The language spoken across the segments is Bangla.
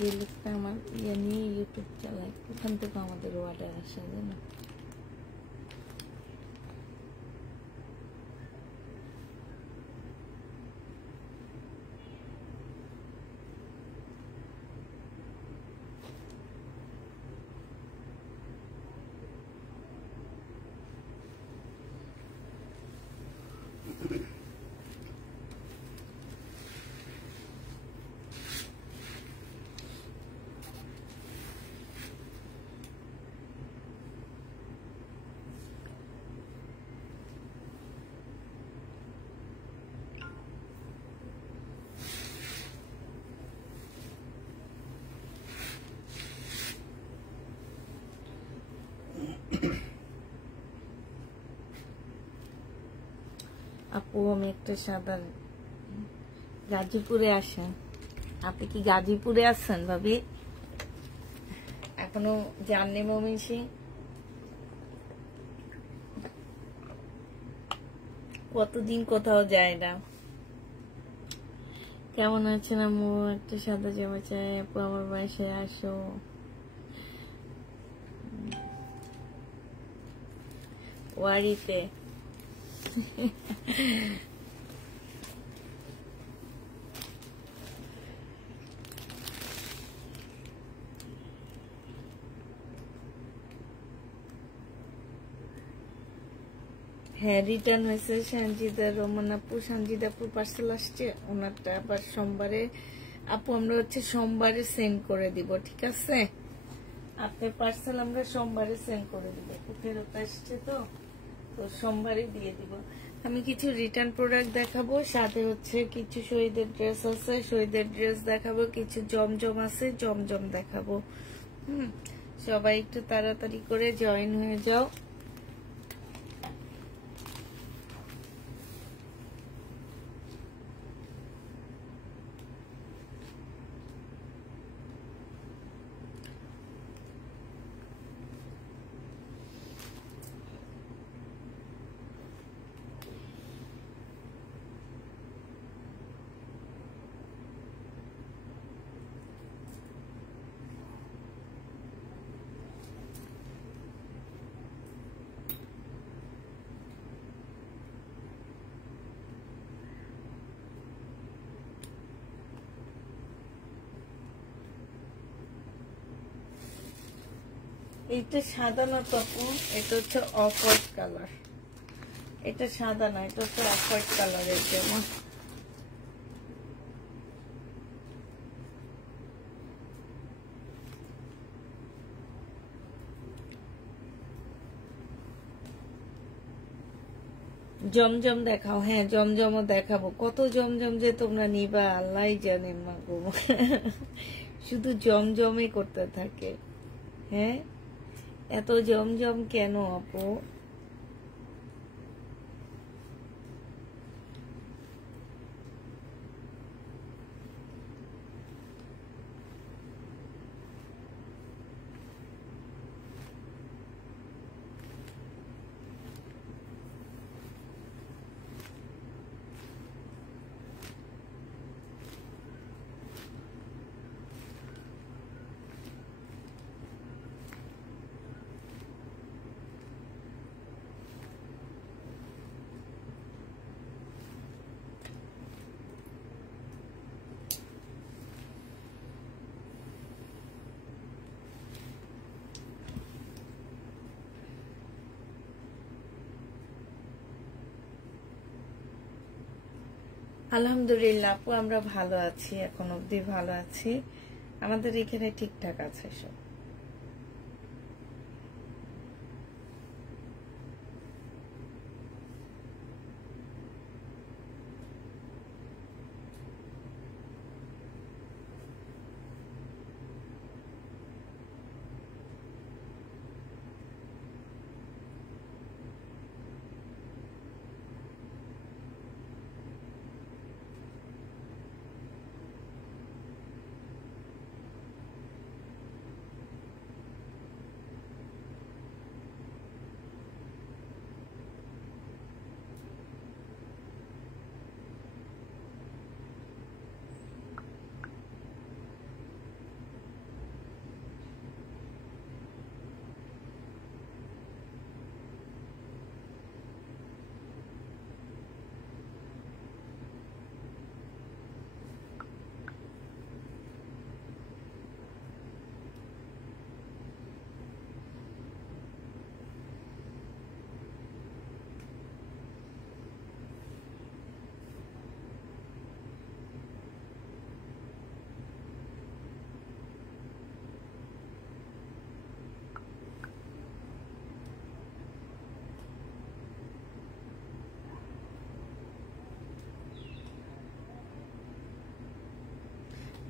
যে লোকটা আমার ইয়ে নিয়ে ইউটিউব চালায়, ওখান থেকে আমাদের অর্ডার আসে জানো। আপু আমি একটা সাধারণ গাজীপুরে আসেন। আপনি কি গাজীপুরে আছেন ভাবি? এখনো জাননি মমিষি? কতদিন কোথাও যায় না। কেমন আছেন আম্মু? একটা সাদা জামা চাই আপু, আমার বাসায় আসো। ওয়ারিতে হ্যাঁ রিটার্ন হয়েছে সঞ্জিদা রহমান আপু। সঞ্জিদা আপুর পার্সেল আসছে, ওনারটা আবার সোমবারে আপু আমরা হচ্ছে সোমবারে সেন্ড করে দিব, ঠিক আছে? আপনার পার্সেল আমরা সোমবারে সেন্ড করে দিব, ফেরত আসছে তো তো সোমবারে দিয়ে দিব। আমি কিছু রিটার্ন প্রোডাক্ট দেখাবো, সাথে হচ্ছে কিছু শহীদের ড্রেস আছে, শহীদের ড্রেস দেখাবো, কিছু জমজম আছে, জমজম দেখাবো। সবাই একটু তাড়াতাড়ি করে জয়েন হয়ে যাও। এটা সাদা না তপু, এটা হচ্ছে অফ হোয়াইট কালার। এটা সাদা না, এটা হচ্ছে অফ হোয়াইট কালারের যেমন। জমজম দেখাও। হ্যাঁ জমজমও দেখাবো। কত জমজম যে তোমরা নিবা আল্লাহ জানেন মা গো। শুধু জমজমই করতে থাকে। হ্যাঁ এত জমজম কেন আপু? আলহামদুলিল্লাহ আপু আমরা ভালো আছি, এখন অব্দি ভালো আছি। আমাদের এখানে ঠিকঠাক আছে সব।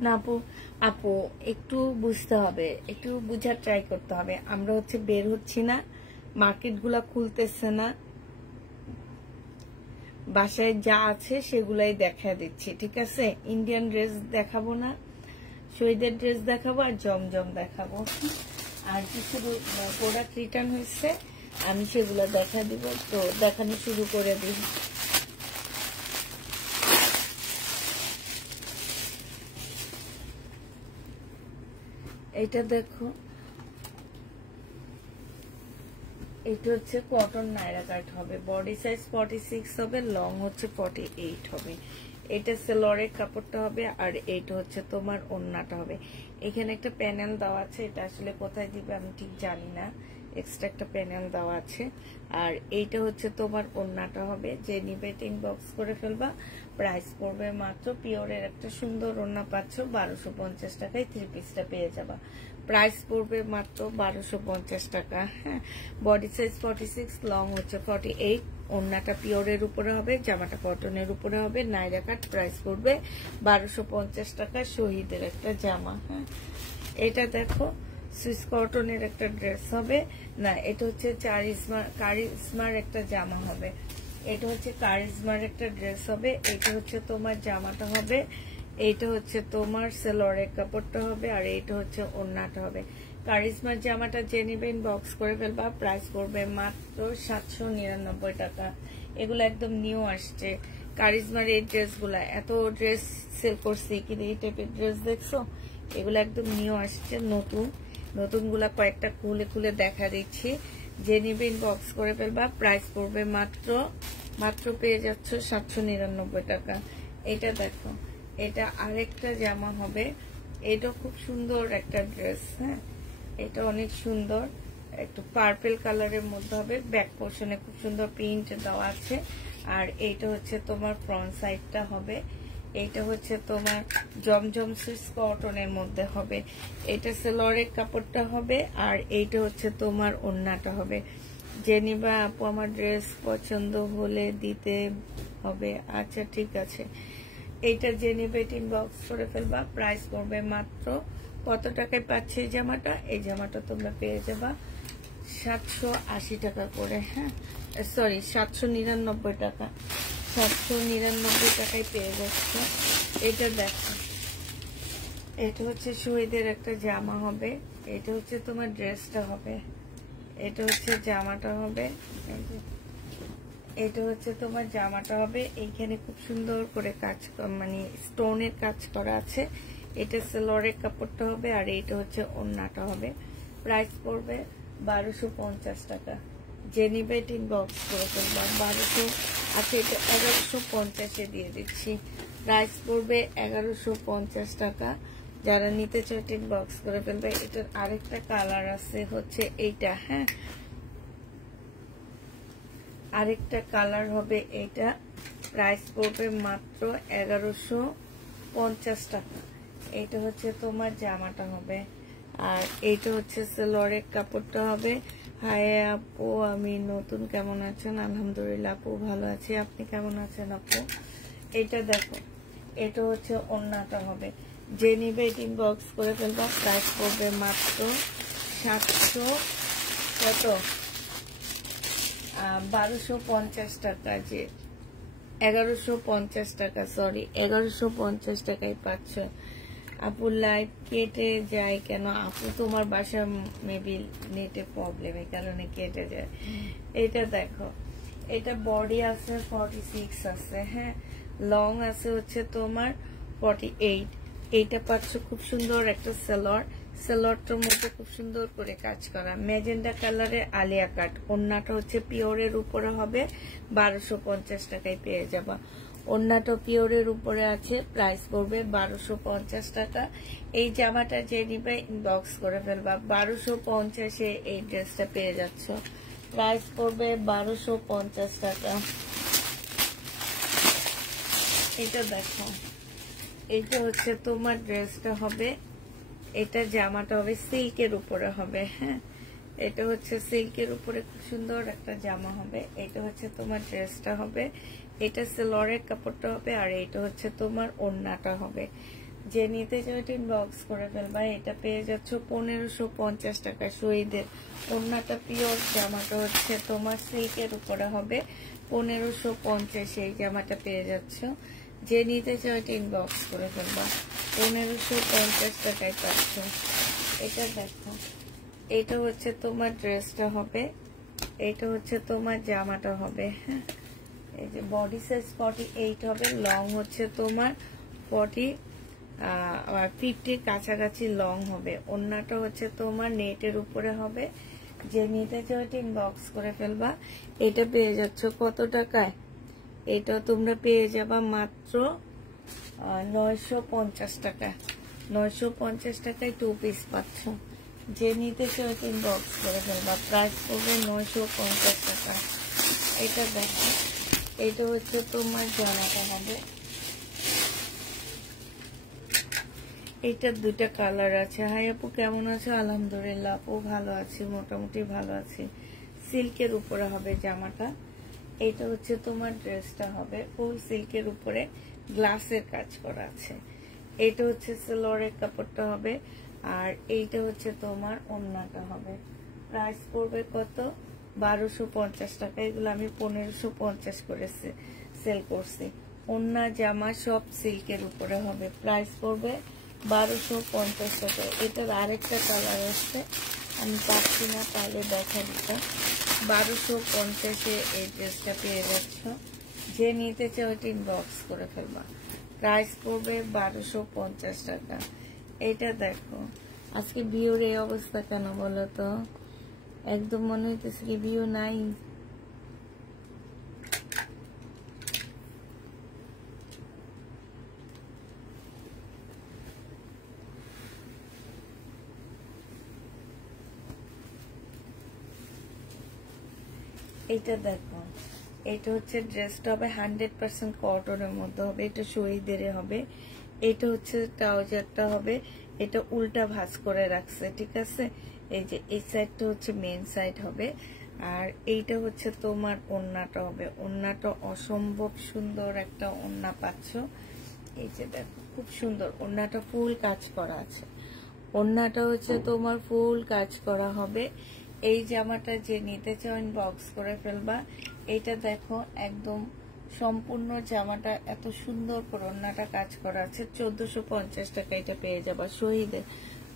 না আপু, আপু একটু বুঝতে হবে, একটু বুঝার ট্রাই করতে হবে। আমরা হচ্ছে বের হচ্ছি না, মার্কেট গুলা খুলতেছে না, বাসায় যা আছে সেগুলাই দেখা দিচ্ছি, ঠিক আছে? ইন্ডিয়ান ড্রেস দেখাবো না, শহীদের ড্রেস দেখাবো আর জমজম দেখাবো। আর কিছু প্রোডাক্ট রিটার্ন হয়েছে, আমি সেগুলো দেখা দিব। তো দেখানো শুরু করে দিই। এটা দেখো, এটা হচ্ছে কটন নাইরা কাট হবে, বডি সাইজ 46 হবে, লং হচ্ছে 48 হবে। এটা সেলরের কাপড়টা হবে আর এইটা হচ্ছে তোমার ওড়নাটা হবে। এখানে একটা প্যানেল দেওয়া আছে, এটা আসলে কোথায় দিবে আমি ঠিক জানি না, এক্সট্রা একটা প্যানেল দেওয়া আছে। আর এইটা হচ্ছে তোমার ওড়নাটা হবে, যে নিবে ইনবক্স করে ফেলবা। প্রাইস পড়বে মাত্র, পিওরের একটা সুন্দর ওড়না পাচ্ছ 1250 টাকায়, 3 পিসটা পেয়ে যাবা। প্রাইস পড়বে মাত্র 1250 টাকা। হ্যাঁ, বডি সাইজ 46, লং হচ্ছে 48, ওড়নাটা পিওরের উপরে হবে, জামাটা কটনের উপরে হবে, নাইরা কাট। প্রাইস পড়বে 1250 টাকা, শহীদের একটা জামা। হ্যাঁ, এটা দেখো সুইস কটনের একটা ড্রেস হবে, না এটা হচ্ছে কারিজমার একটা জামা হবে। এটা হচ্ছে কারিজমার একটা ড্রেস হবে, এটা হচ্ছে তোমার জামাটা হবে, এইটা হচ্ছে তোমার সেলরের কাপড়টা হবে, আর এইটা হচ্ছে ওড়নাটা হবে। কারিজমার জামাটা যে নিবেন বক্স করে ফেলবা। প্রাইস পড়বে মাত্র 799 টাকা। এগুলো একদম নিউ আসছে কারিজমার এই ড্রেসগুলা। এত ড্রেস সেল করছি কিন্তু এই টাইপের ড্রেস দেখছো, এগুলো একদম নিউ আসছে, নতুনগুলা কয়েকটা খুলে খুলে দেখা দিচ্ছি। যে নিবেন বক্স করে ফেলবা। প্রাইস পড়বে মাত্র পেয়ে যাচ্ছ 799 টাকা। এটা দেখো, এটা আরেকটা জামা হবে, এটা খুব সুন্দর একটা ড্রেস। হ্যাঁ, এটা অনেক সুন্দর, একটু পার্পল কালারের মধ্যে হবে, ব্যাক পোর্শনে খুব সুন্দর প্রিন্ট দেওয়া আছে। আর এইটা হচ্ছে তোমার ফ্রন্ট সাইডটা হবে, এইটা হচ্ছে তোমার জমজম সুইস কটনের মধ্যে হবে। এটা সেলরের কাপড়টা হবে, আর এইটা হচ্ছে তোমার ওড়নাটা হবে। যে নিবা আপু আমার ড্রেস পছন্দ হলে দিতে হবে। আচ্ছা ঠিক আছে, এইটা যে নিবে ইনবক্স করে ফেলবা। প্রাইস পড়বে মাত্র কত টাকায় পাচ্ছে এই জামাটা? এই জামাটা তোমরা পেয়ে যাবা 780 টাকা করে। হ্যাঁ সরি, 799 টাকা, 799 টাকায় পেয়ে যাচ্ছে। এটা দেখো, এটা হচ্ছে শহীদের একটা জামা হবে, এটা হচ্ছে তোমার ড্রেসটা হবে, এটা হচ্ছে জামাটা হবে, এটা হচ্ছে তোমার জামাটা হবে। এইখানে খুব সুন্দর করে কাজ, মানে স্টোনের কাজ করা আছে। এটা সেলরের কাপড়টা হবে, আর এইটা হচ্ছে ওড়নাটা হবে। প্রাইস পড়বে 1250 টাকা। যে নিবে ইনবক্স করে ফেলবা। 1200 আছে, এটা 1150-এ দিয়ে দিচ্ছি। প্রাইস পড়বে 1150 টাকা। যারা নিতে চায় ইনবক্স করে ফেলবে। এটার আরেকটা কালার আছে হচ্ছে এইটা। হ্যাঁ, আরেকটা কালার হবে এইটা। প্রাইস পড়বে মাত্র 1150 টাকা। এইটা হচ্ছে তোমার জামাটা হবে, আর এইটা হচ্ছে সেলরের কাপড়টা হবে। হাই আপু, আমি নতুন, কেমন আছেন? আলহামদুলিল্লাহ আপু ভালো আছি, আপনি কেমন আছেন আপু? এটা দেখো, এটা হচ্ছে ওড়নাটা হবে। যে নিবে ইনবক্স করে ফেলবা। প্রাইস পড়বে মাত্র 700 কত 1250 টাকা, যে 1150 টাকা, সরি 1150 টাকায় পাচ্ছ। আপু লাইভ কেটে যায় কেন? আপু তোমার বাসা মেবি নেটে প্রবলেম, এই কারণে কেটে যায়। এটা দেখো, এটা বডি আছে 46 আছে, হ্যাঁ, লং আছে হচ্ছে তোমার 48। এইটা পাচ্ছ খুব সুন্দর একটা সেলরটার মধ্যে খুব সুন্দর করে কাজ করা, ম্যাজেন্ডা কালারের আলিয়া কাট। ওড়নাটা হচ্ছে পিওরের উপরে হবে, 1250 টাকায় পেয়ে যাবা। ওড়নাটা পিওরের উপরে আছে, প্রাইস পড়বে 1250 টাকা। এই জামাটা যে নিবে ইনবক্স করে ফেলবা। 1250-এ এই ড্রেসটা পেয়ে যাচ্ছ। প্রাইস পড়বে 1250 টাকা। এটা দেখো, এটা হচ্ছে তোমার ড্রেসটা হবে, এটা জামাটা হবে সিল্কের উপরে হবে। হ্যাঁ, এটা হচ্ছে সিল্কের উপরে খুব সুন্দর একটা জামা হবে। এটা হচ্ছে তোমার ড্রেসটা হবে, এটা সেলরের কাপড়টা হবে, আর এটা হচ্ছে তোমার ওড়নাটা হবে। যে নিতে চাও এটা ইনবক্স করে ফেলবা। এটা পেয়ে যাচ্ছ 1550 টাকা শহীদের। ওড়নাটা পিওর, জামাটা হচ্ছে তোমার সিল্কের উপরে হবে 1550। এই জামাটা পেয়ে যাচ্ছ। যে নিতে চাও এটা ইনবক্স করে ফেলবা। 1550 টাকায় পাচ্ছ। এটা দেখো, এটা হচ্ছে তোমার ড্রেসটা হবে, এটা হচ্ছে তোমার জামাটা হবে। হ্যাঁ, এই যে বডি সাইজ 48 হবে, লং হচ্ছে তোমার 50 কাছাকাছি লং হবে। ওড়নাটা হচ্ছে তোমার নেটের উপরে হবে। যে নিতে চাও এটা ইনবক্স করে ফেলবা। এটা পেয়ে যাচ্ছ কত টাকায়? এটা তোমরা পেয়ে যাবা মাত্র 950 টাকা। 950 টাকায় 2 পিস পাচ্ছ। যে নিতে চাও এটা ইনবক্স করে ফেলবা। প্রাইস পড়বে 950 টাকা। এটা দেখো, এটা হচ্ছে তোমার জামাটা হবে। এইটা দুইটা কালার আছে। হাই আপু কেমন আছো? আলহামদুলিল্লাহ আপু ভালো আছি, মোটামুটি ভালো আছি। সিল্কের উপরে হবে জামাটা। এইটা হচ্ছে তোমার ড্রেসটা হবে, ফুল সিল্কের উপরে গ্লাসের কাজ করা আছে। এইটা হচ্ছে সালোয়ারের কাপড়টা হবে, আর এইটা হচ্ছে তোমার ওড়নাটা হবে। প্রাইস পড়বে কত? 1250 টাকা। এগুলো আমি 1550 করে সেল করছি। ওড়না জামা সব সিল্কের উপরে হবে। প্রাইস পড়বে 1250 টাকা। এটার আরেকটা কালার আছে, আমি পাচ্ছি না, তাহলে দেখা দিতাম। 1250-এ এই ড্রেসটা পেয়ে যাচ্ছ। যে নিতে চাও ওইটা ইনবক্স করে ফেলবা। প্রাইস পড়বে 1250 টাকা। এটা দেখো, আজকে ভিউর এই অবস্থা কেন বলো তো? একদম মনে হইতেছে কি ভিউ নাই। এটা দেখো, এটা হচ্ছে ড্রেসটা হবে 100% কটনের মধ্যে হবে। এটা শহীদের হবে। এটা হচ্ছে ট্রাউজারটা হবে, এটা উল্টা ভাঁজ করে রাখছে, ঠিক আছে। এই যে এই সাইডটা হচ্ছে মেন সাইড হবে, আর এইটা হচ্ছে তোমার ওড়নাটা হবে। ওড়নাটা অসম্ভব সুন্দর একটা ওড়না পাচ্ছ। এই যে দেখো, খুব সুন্দর ওড়নাটা, ফুল কাজ করা আছে। ওড়নাটা হচ্ছে তোমার ফুল কাজ করা হবে। এই জামাটা যে নিতে চাও ইনবক্স করে ফেলবা। এইটা দেখো, একদম সম্পূর্ণ জামাটা এত সুন্দর করে ওড়নাটা কাজ করা আছে। 1450 টাকা এটা পেয়ে যাবা শহীদের।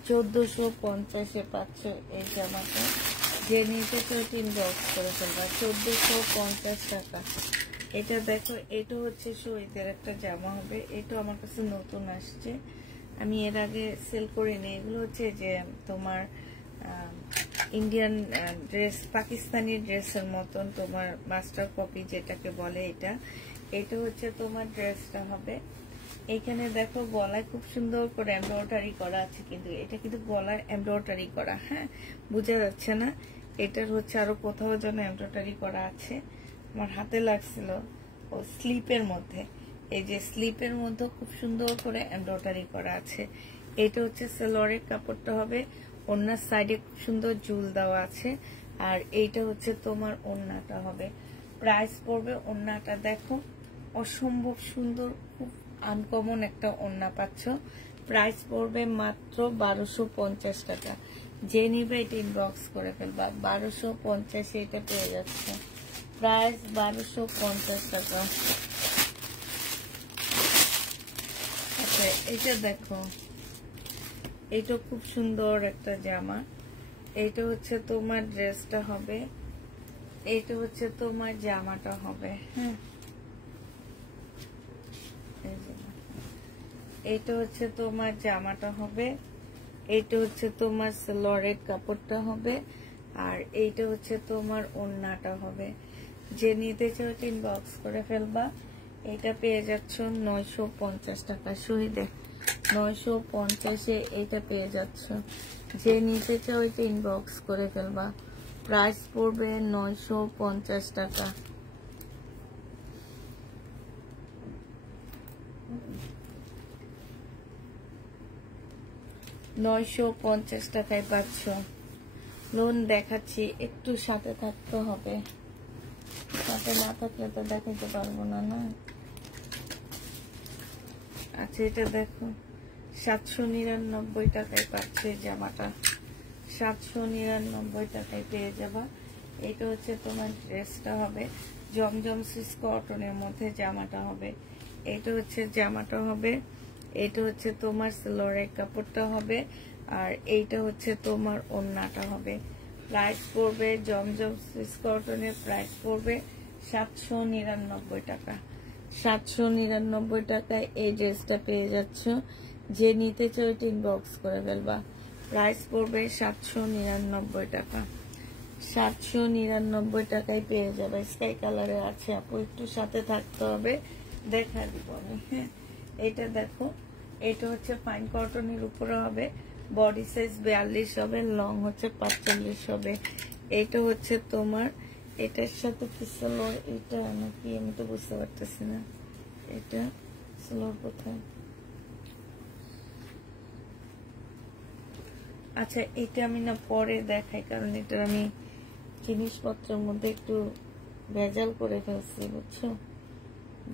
1450-এ পাচ্ছ এই জামাটা। যে নিতে চাও ইনবক্স করে ফেলবা। 1450 টাকা। এটা দেখো, এটা হচ্ছে শহীদের একটা জামা হবে। এটা আমার কাছে নতুন আসছে, আমি এর আগে সেল করিনি। এগুলো হচ্ছে যে তোমার ইন্ডিয়ান ড্রেস, পাকিস্তানি ড্রেসের মতন, তোমার মাস্টার কপি যেটাকে বলে। এটা হচ্ছে তোমার ড্রেসটা হবে। এইখানে দেখো গলায় খুব সুন্দর করে এমব্রয়ডারি করা আছে, কিন্তু এটা কিন্তু গলায় এমব্রয়ডারি করা, হ্যাঁ, বোঝা যাচ্ছে না। এটার হচ্ছে আরো কোথাও যেন এমব্রয়ডারি করা আছে, আমার হাতে লাগছিল। ও স্লিপের মধ্যে, এই যে স্লিপের মধ্যে খুব সুন্দর করে এমব্রয়ডারি করা আছে। এটা হচ্ছে সালোয়ারের কাপড়টা হবে। ওড়নার সাইডে খুব সুন্দর জুল দেওয়া আছে, আর এইটা হচ্ছে তোমার ওড়নাটা হবে। প্রাইস পড়বে, ওড়নাটা দেখো অসম্ভব সুন্দর, খুব আনকমন একটা ওড়না পাচ্ছ। প্রাইস পড়বে মাত্র 1250 টাকা। যে নিবে এটা ইনবক্স করে ফেলবা। 1250-এ এটা পেয়ে যাচ্ছে। প্রাইস 1250 টাকা। আচ্ছা, এটা দেখো, এটা খুব সুন্দর একটা জামা। এইটা হচ্ছে তোমার ড্রেসটা হবে, এইটা হচ্ছে তোমার জামাটা হবে। হ্যাঁ, এইটা হচ্ছে তোমার জামাটা হবে, এইটা হচ্ছে তোমার সালোয়ারের কাপড়টা হবে, আর এইটা হচ্ছে তোমার ওড়নাটা হবে। যে নিতে চাও ইনবক্স করে ফেলবা। এটা পেয়ে যাচ্ছ 950 টাকা শহীদে। 950-এ এটা পেয়ে যাচ্ছ। যে নিতে চাও এটা ইনবক্স করে ফেলবা। প্রাইস পড়বে 950 টাকা। টাকায় পাচ্ছ। লোন দেখাচ্ছি, একটু সাথে থাকতে হবে, সাথে না থাকলে তো দেখাতে পারবো না। না, আচ্ছা, এটা দেখো, 799 টাকায় পাচ্ছে জামাটা, 799 টাকায় পেয়ে যাবা। এটা হচ্ছে তোমার ড্রেসটা হবে, জমজম সুইস কটনের মধ্যে জামাটা হবে। এটা হচ্ছে জামাটা হবে, এটা হচ্ছে তোমার সালোয়ারের কাপড়টা হবে, আর এইটা হচ্ছে তোমার ওড়নাটা হবে। প্রাইস পড়বে জমজম সুইস কটনের প্রাইস পড়বে 799 টাকা। 799 টাকায় এই ড্রেসটা পেয়ে যাচ্ছ। যে নিতে চাও ইনবক্স করে ফেলবা। প্রাইস পড়বে 799 টাকা। 799 টাকায় পেয়ে যাবে। স্কাই কালারে আছে আপু, একটু সাথে থাকতে হবে, দেখা দিব আমি। হ্যাঁ, এটা দেখো, এটা হচ্ছে ফাইন কটনের উপরে হবে, বডি সাইজ 42 হবে, লং হচ্ছে 45 হবে। এটা হচ্ছে তোমার, এটার সাথে কি সালোয়ার, এটা নাকি আমি তো বুঝতে পারতেছি না। এটা সালোয়ার কোথায়? আচ্ছা, এটা আমি না পরে দেখাই, কারণ এটার আমি জিনিসপত্রের মধ্যে একটু ভেজাল করে ফেলছি, বুঝছো?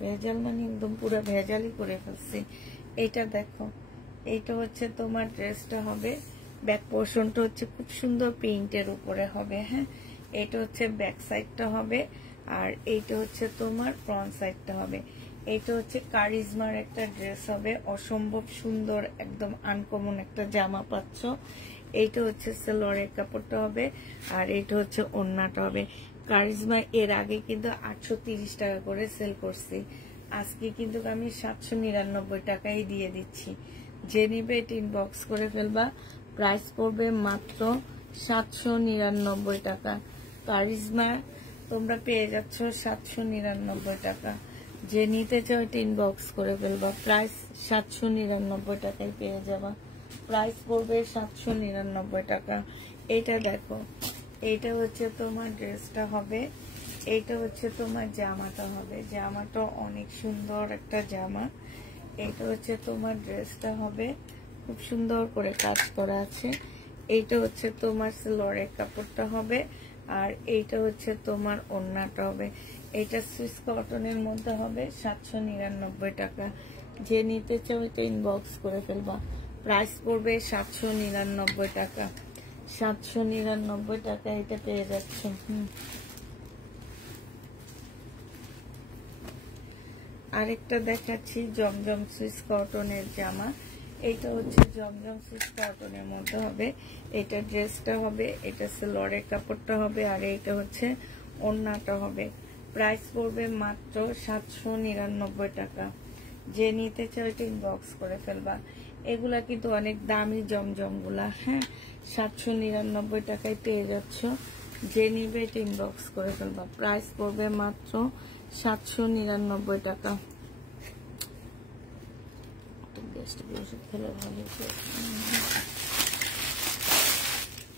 ভেজাল মানে একদম পুরো ভেজালই করে ফেলছি। এইটা দেখো, এইটা হচ্ছে তোমার ড্রেসটা হবে, ব্যাক পোর্শনটা হচ্ছে খুব সুন্দর প্রিন্টের উপরে হবে। হ্যাঁ, এটা হচ্ছে ব্যাক সাইডটা হবে, আর এইটা হচ্ছে তোমার ফ্রন্ট সাইডটা হবে। এইটা হচ্ছে কারিজমার একটা ড্রেস হবে, অসম্ভব সুন্দর, একদম আনকমন একটা জামা পাচ্ছ। এইটা হচ্ছে সালোয়ারের কাপড়টা হবে, আর এইটা হচ্ছে ওড়নাটা হবে। কারিজমা এর আগে কিন্তু 830 টাকা করে সেল করছি, আজকে কিন্তু আমি 799 টাকাই দিয়ে দিচ্ছি। যে নিবে এটা ইনবক্স করে ফেলবা। প্রাইস পড়বে মাত্র 799 টাকা। কারিজমা তোমরা পেয়ে যাচ্ছ 799 টাকা। যে নিতে চাও এটা ইনবক্স করে ফেলবা। প্রাইস 799 টাকায় পেয়ে যাবা। প্রাইস পড়বে 799 টাকা। এটা দেখো, এইটা হচ্ছে তোমার ড্রেসটা হবে, এইটা হচ্ছে তোমার জামাটা হবে। জামাটা অনেক সুন্দর একটা জামা। এইটা হচ্ছে তোমার ড্রেসটা হবে, খুব সুন্দর করে কাজ করা আছে। এইটা হচ্ছে তোমার সালোয়ারের কাপড়টা হবে, আর এইটা হচ্ছে তোমার ওড়নাটা হবে। এটা সুইস কটনের মধ্যে হবে, 799 টাকা। যে নিতে চাও এটা ইনবক্স করে ফেলবা। প্রাইস পড়বে 799 টাকা। 799 টাকা এটা পেয়ে যাচ্ছে। আরেকটা দেখাচ্ছি জমজম সুইস কটনের জামা। এটা হচ্ছে জমজম সুইস কটনের মধ্যে হবে, এটা ড্রেসটা হবে, এটা সালোয়ারের কাপড়টা হবে, আর এইটা হচ্ছে ওড়নাটা হবে। প্রাইস পড়বে মাত্র 799 টাকা। যে নিতে চাও এটা ইনবক্স করে ফেলবা। এগুলা কিন্তু অনেক দামি জমজম গুলা। হ্যাঁ, 799 টাকায় পেয়ে যাচ্ছ। যে নিবে এটা ইনবক্স করে ফেলবা। প্রাইস পড়বে মাত্র 799 টাকা।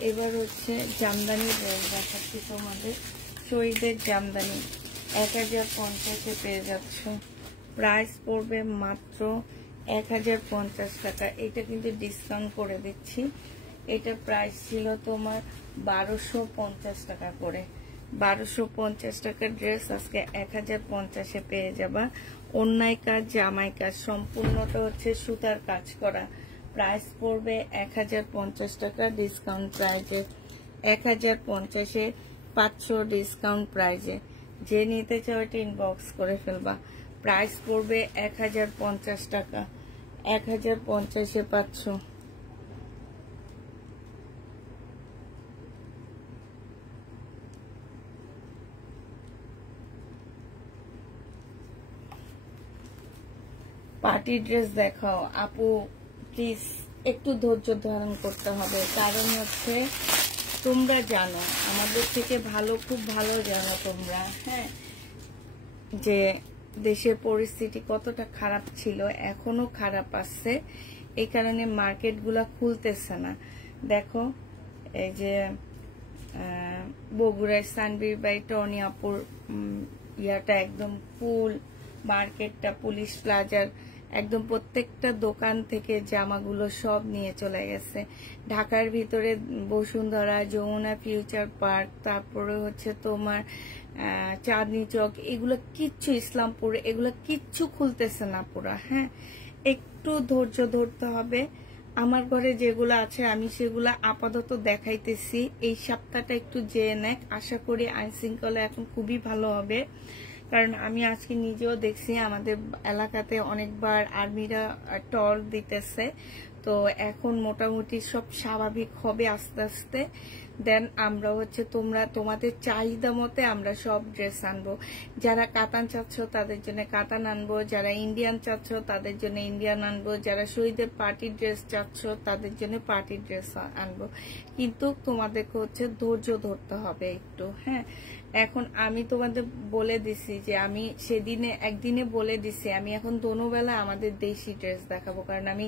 এবার হচ্ছে জামদানি ড্রেস দেখাচ্ছি তোমাদের। শহীদের জামদানি 1050-এ পেয়ে যাচ্ছ। প্রাইস পড়বে মাত্র 1050 টাকা। এটা কিন্তু ডিসকাউন্ট করে দিচ্ছি। এটা প্রাইস ছিল তোমার 1250 টাকা করে। 1250 টাকার ড্রেস আজকে 1050-এ পেয়ে যাবা। অন্যায় কাজ, জামাই কাজ, সম্পূর্ণটা হচ্ছে সুতার কাজ করা। প্রাইস পড়বে 1050 টাকা ডিসকাউন্ট প্রাইজে। 1050-এ 500 ডিসকাউন্ট প্রাইজে। যে নিতে চাও এটা ইনবক্স করে ফেলবা। প্রাইস পড়বে 1050 টাকা। 1050-এ 500। পার্টি ড্রেস দেখাও আপু, প্লিজ একটু ধৈর্য ধারণ করতে হবে। কারণ হচ্ছে তোমরা জানো, আমাদের থেকে ভালো, খুব ভালো জানো তোমরা, হ্যাঁ, যে দেশের পরিস্থিতি কতটা খারাপ ছিল, এখনো খারাপ আছে। এই কারণে মার্কেটগুলা খুলতেছে না। দেখো, এই যে বগুড়ার সানবীর বাই টনি আপুর ইয়াটা একদম ফুল, মার্কেটটা পুলিশ প্লাজার একদম প্রত্যেকটা দোকান থেকে জামাগুলো সব নিয়ে চলে গেছে। ঢাকার ভিতরে বসুন্ধরা, যমুনা ফিউচার পার্ক, তারপরে হচ্ছে তোমার চাঁদনি চক, এগুলো কিচ্ছু, ইসলামপুর, এগুলো কিচ্ছু খুলতেছে না পুরা। হ্যাঁ, একটু ধৈর্য ধরতে হবে। আমার ঘরে যেগুলো আছে আমি সেগুলো আপাতত দেখাইতেছি। এই সপ্তাহটা একটু যেয়ে নেক, আশা করি আইন শৃঙ্খলা এখন খুবই ভালো হবে। কারণ আমি আজকে নিজেও দেখছি আমাদের এলাকাতে অনেকবার আর্মিরা টল দিতেছে, তো এখন মোটামুটি সব স্বাভাবিক হবে আস্তে আস্তে। দেন আমরা হচ্ছে তোমাদের চাহিদা মতে আমরা সব ড্রেস আনবো। যারা কাতান চাচ্ছ তাদের জন্য কাতান আনবো, যারা ইন্ডিয়ান চাচ্ছ তাদের জন্য ইন্ডিয়ান আনবো, যারা শহীদের পার্টি ড্রেস চাচ্ছ তাদের জন্য পার্টি ড্রেস আনবো। কিন্তু তোমাদেরকে হচ্ছে ধৈর্য ধরতে হবে একটু। হ্যাঁ, এখন আমি তোমাদের বলে দিছি যে আমি সেদিনে একদিনে বলে দিছি আমি এখন দোনোবেলা আমাদের দেশি ড্রেস দেখাবো। কারণ আমি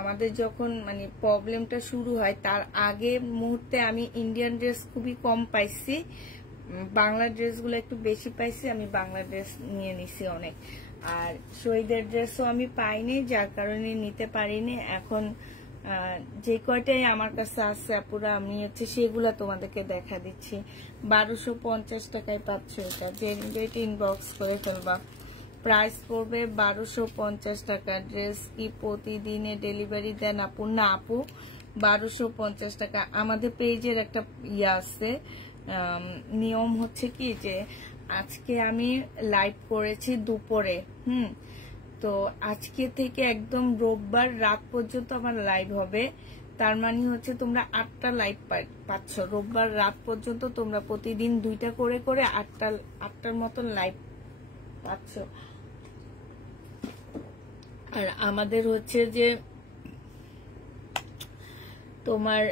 আমাদের যখন মানে প্রবলেমটা শুরু হয় তার আগে মুহূর্তে আমি ইন্ডিয়ান ড্রেস খুবই কম পাইছি, বাংলা ড্রেসগুলো একটু বেশি পাইছি। আমি বাংলা ড্রেস নিয়ে নিছি অনেক, আর শহীদের ড্রেসও আমি পাইনি, যার কারণে নিতে পারিনি। এখন যে কয়টাই আমার কাছে আছে আপুরা আমি হচ্ছে সেগুলা তোমাদেরকে দেখা দিচ্ছি। 1250 টাকায় পাচ্ছ এটা, যে ইনবক্স করে ফেলবা। প্রাইস পড়বে 1250 টাকা। ড্রেস কি প্রতিদিনে ডেলিভারি দেন আপু? না আপু, 1250 টাকা। আমাদের পেজের একটা ইয়ে আছে, নিয়ম হচ্ছে কি যে আজকে আমি লাইভ করেছি দুপুরে, তো আজকে থেকে একদম রোববার রাত পর্যন্ত আমার লাইভ হবে। তার মানে হচ্ছে তোমরা 8টা লাইভ পাচ্ছ রোববার রাত পর্যন্ত। তোমরা প্রতিদিন 2টা করে করে 8টার মতন লাইভ পাচ্ছ। আর আমাদের হচ্ছে যে তোমার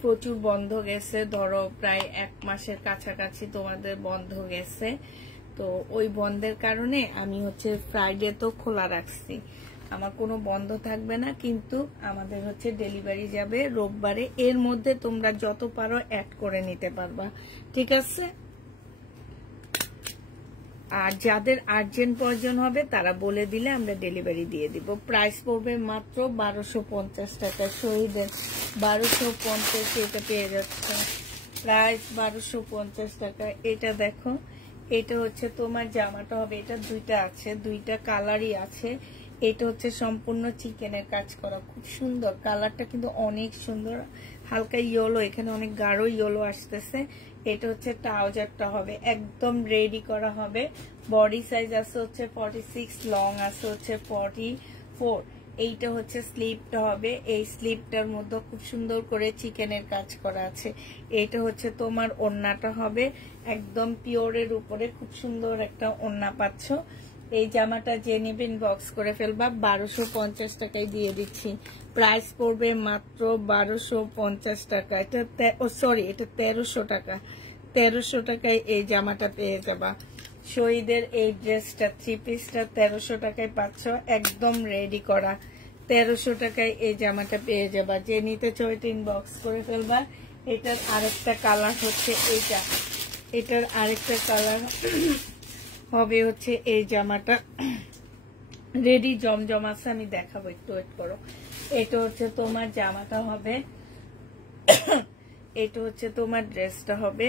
প্রচুর বন্ধ গেছে, ধরো প্রায় 1 মাসের কাছাকাছি তোমাদের বন্ধ গেছে। তো ওই বন্ধের কারণে আমি হচ্ছে ফ্রাইডে তো খোলা রাখছি, আমার কোনো বন্ধ থাকবে না, কিন্তু আমাদের হচ্ছে ডেলিভারি যাবে রোববারে। এর মধ্যে তোমরা যত পারো অ্যাড করে নিতে পারবা, ঠিক আছে? আর যাদের আর্জেন্ট প্রয়োজন হবে তারা বলে দিলে আমরা ডেলিভারি দিয়ে দিব। প্রাইস পড়বে মাত্র 1250 টাকা। শহীদের 1250 এটা পেয়ে যাচ্ছে, প্রাইস 1250 টাকা। এটা দেখো, এটা হচ্ছে তোমার জামাটা হবে, এটা 2টা আছে, 2টা কালারই আছে। এটা হচ্ছে সম্পূর্ণ চিকেনের কাজ করা, খুব সুন্দর কালারটা, কিন্তু অনেক সুন্দর, হালকা ইয়েলো, এখানে অনেক গাঢ় ইয়েলো আসতেছে। এটা হচ্ছে ট্রাউজারটা হবে, একদম রেডি করা হবে। বডি সাইজ আছে হচ্ছে 46, লং আছে হচ্ছে 44। এইটা হচ্ছে স্লিপটা হবে, এই স্লিপটার মধ্যে খুব সুন্দর করে চিকেনের কাজ করা আছে। এইটা হচ্ছে তোমার ওড়নাটা হবে, একদম পিওরের উপরে খুব সুন্দর একটা ওড়না পাচ্ছ। এই জামাটা যে নেবেন বক্স করে ফেলবা, 1250 টাকায় দিয়ে দিচ্ছি। প্রাইস পড়বে মাত্র 1250 টাকা। এটা সরি, এটা 1300 টাকা। 1300 টাকায় এই জামাটা পেয়ে যাবা। শহীদের এই ড্রেসটা 3 পিসটা 1300 টাকায় পাচ্ছ, একদম রেডি করা। 1300 টাকায় এই জামাটা পেয়ে যাবা। যে নিতে চাও এটা ইনবক্স করে ফেলবা। এটার আরেকটা কালার হচ্ছে এইটা, এটার আরেকটা কালার হবে হচ্ছে এই জামাটা রেডি জমজম আছে, আমি দেখাবো, একটু ওয়েট করো। এটা হচ্ছে তোমার জামাটা হবে, এটা হচ্ছে তোমার ড্রেসটা হবে,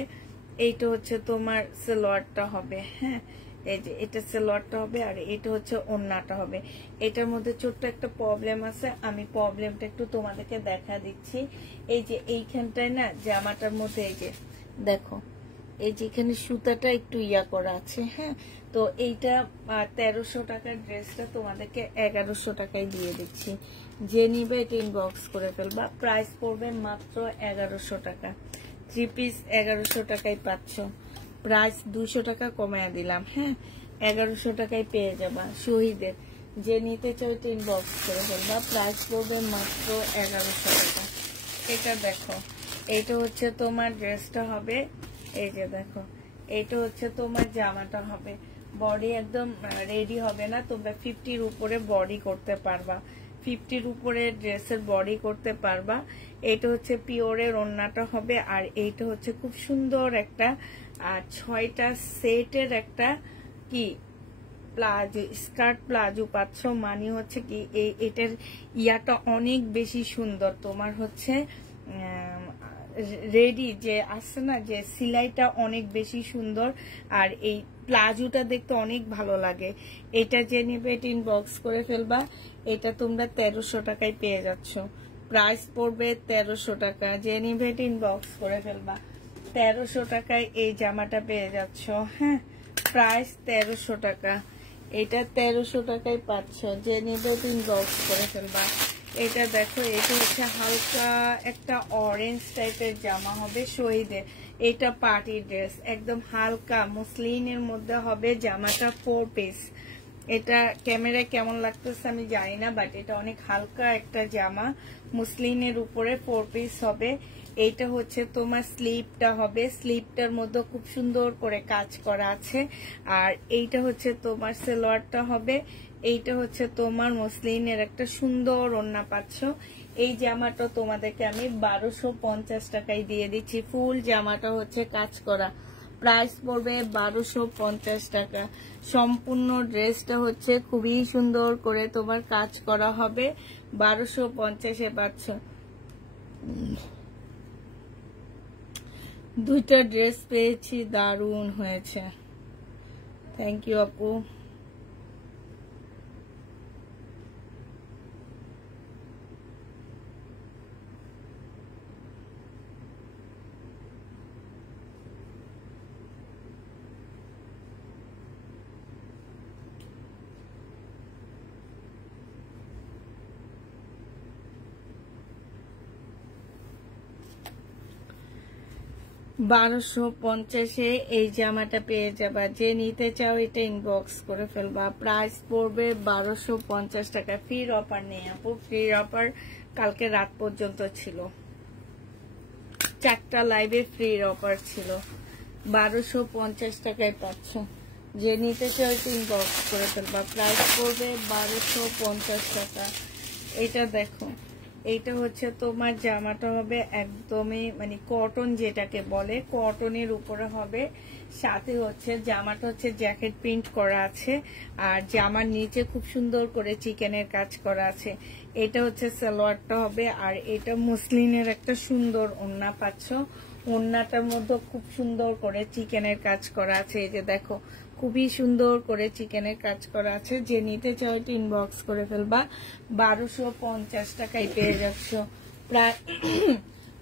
এইটা হচ্ছে তোমার সালোয়ারটা হবে। হ্যাঁ, এই যে এটা সালোয়ারটা হবে, আর এটা হচ্ছে ওড়নাটা হবে। এটার মধ্যে ছোট্ট একটা প্রবলেম আছে, আমি প্রবলেমটা একটু তোমাদেরকে দেখা দিচ্ছি। এই যে এইখানটায় না জামাটার মধ্যে এই যে দেখো, এই যে এখানে সুতাটা একটু ইয়া করা আছে। হ্যাঁ, তো এইটা 1300 টাকার ড্রেসটা তোমাদেরকে 1100 টাকায় দিয়ে দিচ্ছি। যে নিবে এটা ইনবক্স করে ফেলবা। প্রাইস পড়বে মাত্র 1100 টাকা। 3 পিস 1100 টাকায় পাচ্ছ, প্রাইস 200 টাকা কমায় দিলাম। হ্যাঁ, 1100 টাকায় পেয়ে যাবা। শহীদের যে নিতে চাও এটা ইনবক্স করে ফেলবা। প্রাইস পড়বে মাত্র 1100 টাকা। এটা দেখো, এটা হচ্ছে তোমার ড্রেসটা হবে, এই যে দেখো, এটা হচ্ছে তোমার জামাটা হবে। বডি একদম রেডি হবে না, তোমরা 50-র উপরে বডি করতে পারবা, 50-র উপরে ড্রেসের বডি করতে পারবা। এটা হচ্ছে পিওরের ওড়নাটা হবে, আর এইটা হচ্ছে খুব সুন্দর একটা 6টা সেটের একটা কি প্লাজো, স্কার্ট প্লাজো পাচ্ছ। মানে হচ্ছে কি এটার ইয়াটা অনেক বেশি সুন্দর, তোমার হচ্ছে রেডি যে আসছে না, যে সিলাইটা অনেক বেশি সুন্দর। আর এই প্লাজোটা দেখতে অনেক ভালো লাগে। এটা যে নিবে ইনবক্স করে ফেলবা। এটা তোমরা 1300 টাকায় পেয়ে যাচ্ছ। প্রাইস পড়বে 1300 টাকা। যে নিবে ইনবক্স করে ফেলবা। 1300 টাকায় এই জামাটা পেয়ে যাচ্ছ। হ্যাঁ, প্রাইস 1300 টাকা। এটা 1300 টাকায় পাচ্ছ। যে নিবে ইনবক্স করে ফেলবা। এটা দেখো, এটা হচ্ছে হালকা একটা অরেঞ্জ টাইপের জামা হবে শহীদের। এটা পার্টি ড্রেস, একদম হালকা মসলিনের মধ্যে হবে জামাটা, 4 পিস। এটা ক্যামেরায় কেমন লাগতেছে আমি জানি না, বাট এটা অনেক হালকা একটা জামা, মুসলিনের উপরে 4 পিস হবে। এইটা হচ্ছে তোমার স্লিপটা হবে, স্লিপটার মধ্যে খুব সুন্দর করে কাজ করা আছে। আর এইটা হচ্ছে তোমার সালোয়ারটা হবে। এইটা হচ্ছে তোমার মসলিনের একটা সুন্দর ওড়না পাচ্ছ। এই জামাটা তোমাদেরকে আমি 1250 টাকায় দিয়ে দিচ্ছি। ফুল জামাটা হচ্ছে কাজ করা। প্রাইস পড়বে 1250 টাকা। সম্পূর্ণ ড্রেসটা হচ্ছে খুবই সুন্দর করে তোমার কাজ করা হবে। 1250-এ পাচ্ছ। দুইটা ড্রেস পেয়েছি, দারুণ হয়েছে। থ্যাংক ইউ আপু। 1250-এ এই জামাটা পেয়ে যাবা। যে নিতে চাও এটা ইনবক্স করে ফেলবা। প্রাইস পড়বে 1250 টাকা। ফ্রির অফার নেই আপু, ফ্রির অফার কালকে রাত পর্যন্ত ছিল। 4টা লাইভে ফ্রির অফার ছিল। 1250 টাকায় পাচ্ছ। যে নিতে চাও এটা ইনবক্স করে ফেলবা। প্রাইস পড়বে 1250 টাকা। এটা দেখো, এইটা হচ্ছে তোমার জামাটা হবে একদমই মানে কটন, যেটাকে বলে কটনের উপরে হবে। সাথে হচ্ছে জামাটা হচ্ছে জ্যাকেট প্রিন্ট করা আছে। আর জামার নিচে খুব সুন্দর করে চিকেনের কাজ করা আছে। এটা হচ্ছে সালোয়ারটা হবে। আর এটা মসলিনের একটা সুন্দর ওড়না পাচ্ছ। ওড়নাটার মধ্যে খুব সুন্দর করে চিকেনের কাজ করা আছে। এই যে দেখো, খুবই সুন্দর করে চিকেনের কাজ করা আছে। যে নিতে চাও এটা ইনবক্স করে ফেলবা। 1250 টাকায় পেয়ে যাচ্ছ।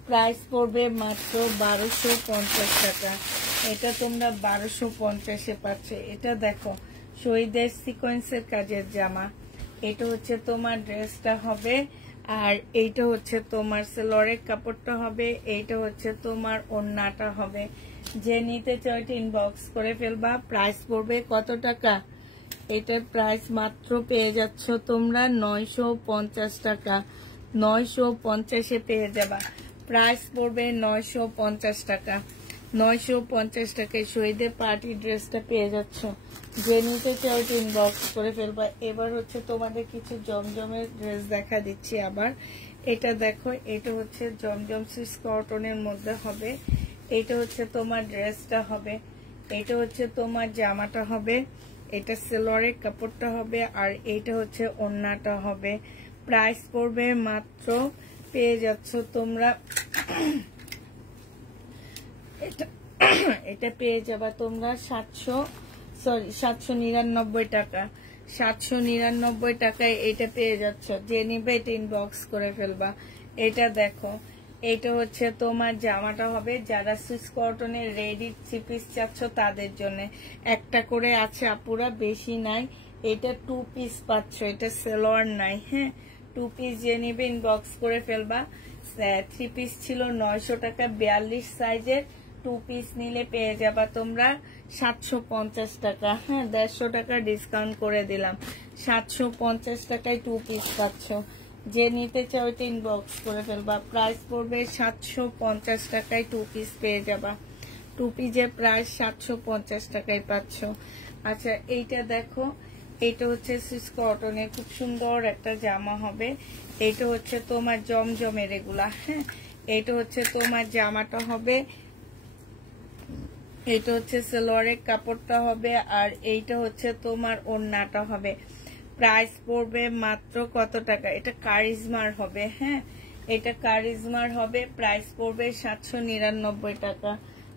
প্রাইস পড়বে মাত্র 1250 টাকা। এটা তোমরা 1250-এ পাচ্ছ। এটা দেখো, শহীদের সিকোয়েন্সের কাজের জামা। এটা হচ্ছে তোমার ড্রেসটা হবে। আর এইটা হচ্ছে তোমার সালোয়ারের কাপড়টা হবে। এইটা হচ্ছে তোমার ওড়নাটা হবে। যে নিতে চাও এটা ইনবক্স করে ফেলবা। প্রাইস পড়বে কত টাকা? এটার প্রাইস মাত্র পেয়ে যাচ্ছ তোমরা 950 টাকা। 950-এ পেয়ে যাবা। প্রাইস পড়বে 950 টাকা। 950 টাকায় শহীদের পার্টি ড্রেসটা পেয়ে যাচ্ছ। যে নিতে চাও এটা ইনবক্স করে ফেলবা। এবার হচ্ছে তোমাদের কিছু জমজমের ড্রেস দেখা দিচ্ছি আবার। এটা দেখো, এটা হচ্ছে জমজম সুইস কটনের মধ্যে হবে। এটা হচ্ছে তোমার ড্রেসটা হবে। এটা হচ্ছে তোমার জামাটা হবে। এটা সালোয়ারের কাপড়টা হবে। আর এইটা হচ্ছে ওড়নাটা হবে। প্রাইস পড়বে মাত্র পেয়ে যাচ্ছ তোমরা এটা পেয়ে যাবা তোমরা 799 টাকা। 799 টাকায় এটা পেয়ে যাচ্ছ। যে নিবে এটা ইনবক্স করে ফেলবা। এটা দেখো, এটা হচ্ছে তোমার জামাটা হবে। যারা সুইস কটনের রেডি 3 পিস চাচ্ছ তাদের জন্য একটা করে আছে আপুরা, বেশি নাই। এটা 2 পিস পাচ্ছ, এটা সালোয়ার নাই। হ্যাঁ, 2 পিস যে নিবে ইনবক্স করে ফেলবা। 3 পিস ছিল 900 টাকা। 42 সাইজের 2 পিস নিলে পেয়ে যাবা তোমরা 750 টাকা। হ্যাঁ, 150 টাকা ডিসকাউন্ট করে দিলাম। 750 টাকায় 2 পিস পাচ্ছ। যে নিতে চাও এটা ইনবক্স করে ফেলবা। প্রাইস পড়বে 750 টাকায় 2 পিস পেয়ে যাবা। 2 পিসের প্রাইস 750 টাকায় পাচ্ছ। আচ্ছা, এইটা দেখো, এইটা হচ্ছে সুইস কটনের খুব সুন্দর একটা জামা হবে। এইটা হচ্ছে তোমার জমজমের এগুলা। হ্যাঁ, এইটা হচ্ছে তোমার জামাটা হবে। এটা হচ্ছে সালোয়ারের কাপড়টা হবে। আর এইটা হচ্ছে তোমার ওড়নাটা হবে। প্রাইস পড়বে মাত্র কত টাকা? এটা কারিজমার হবে। হ্যাঁ, এটা কারিজমার হবে। প্রাইস পড়বে 799 টাকা।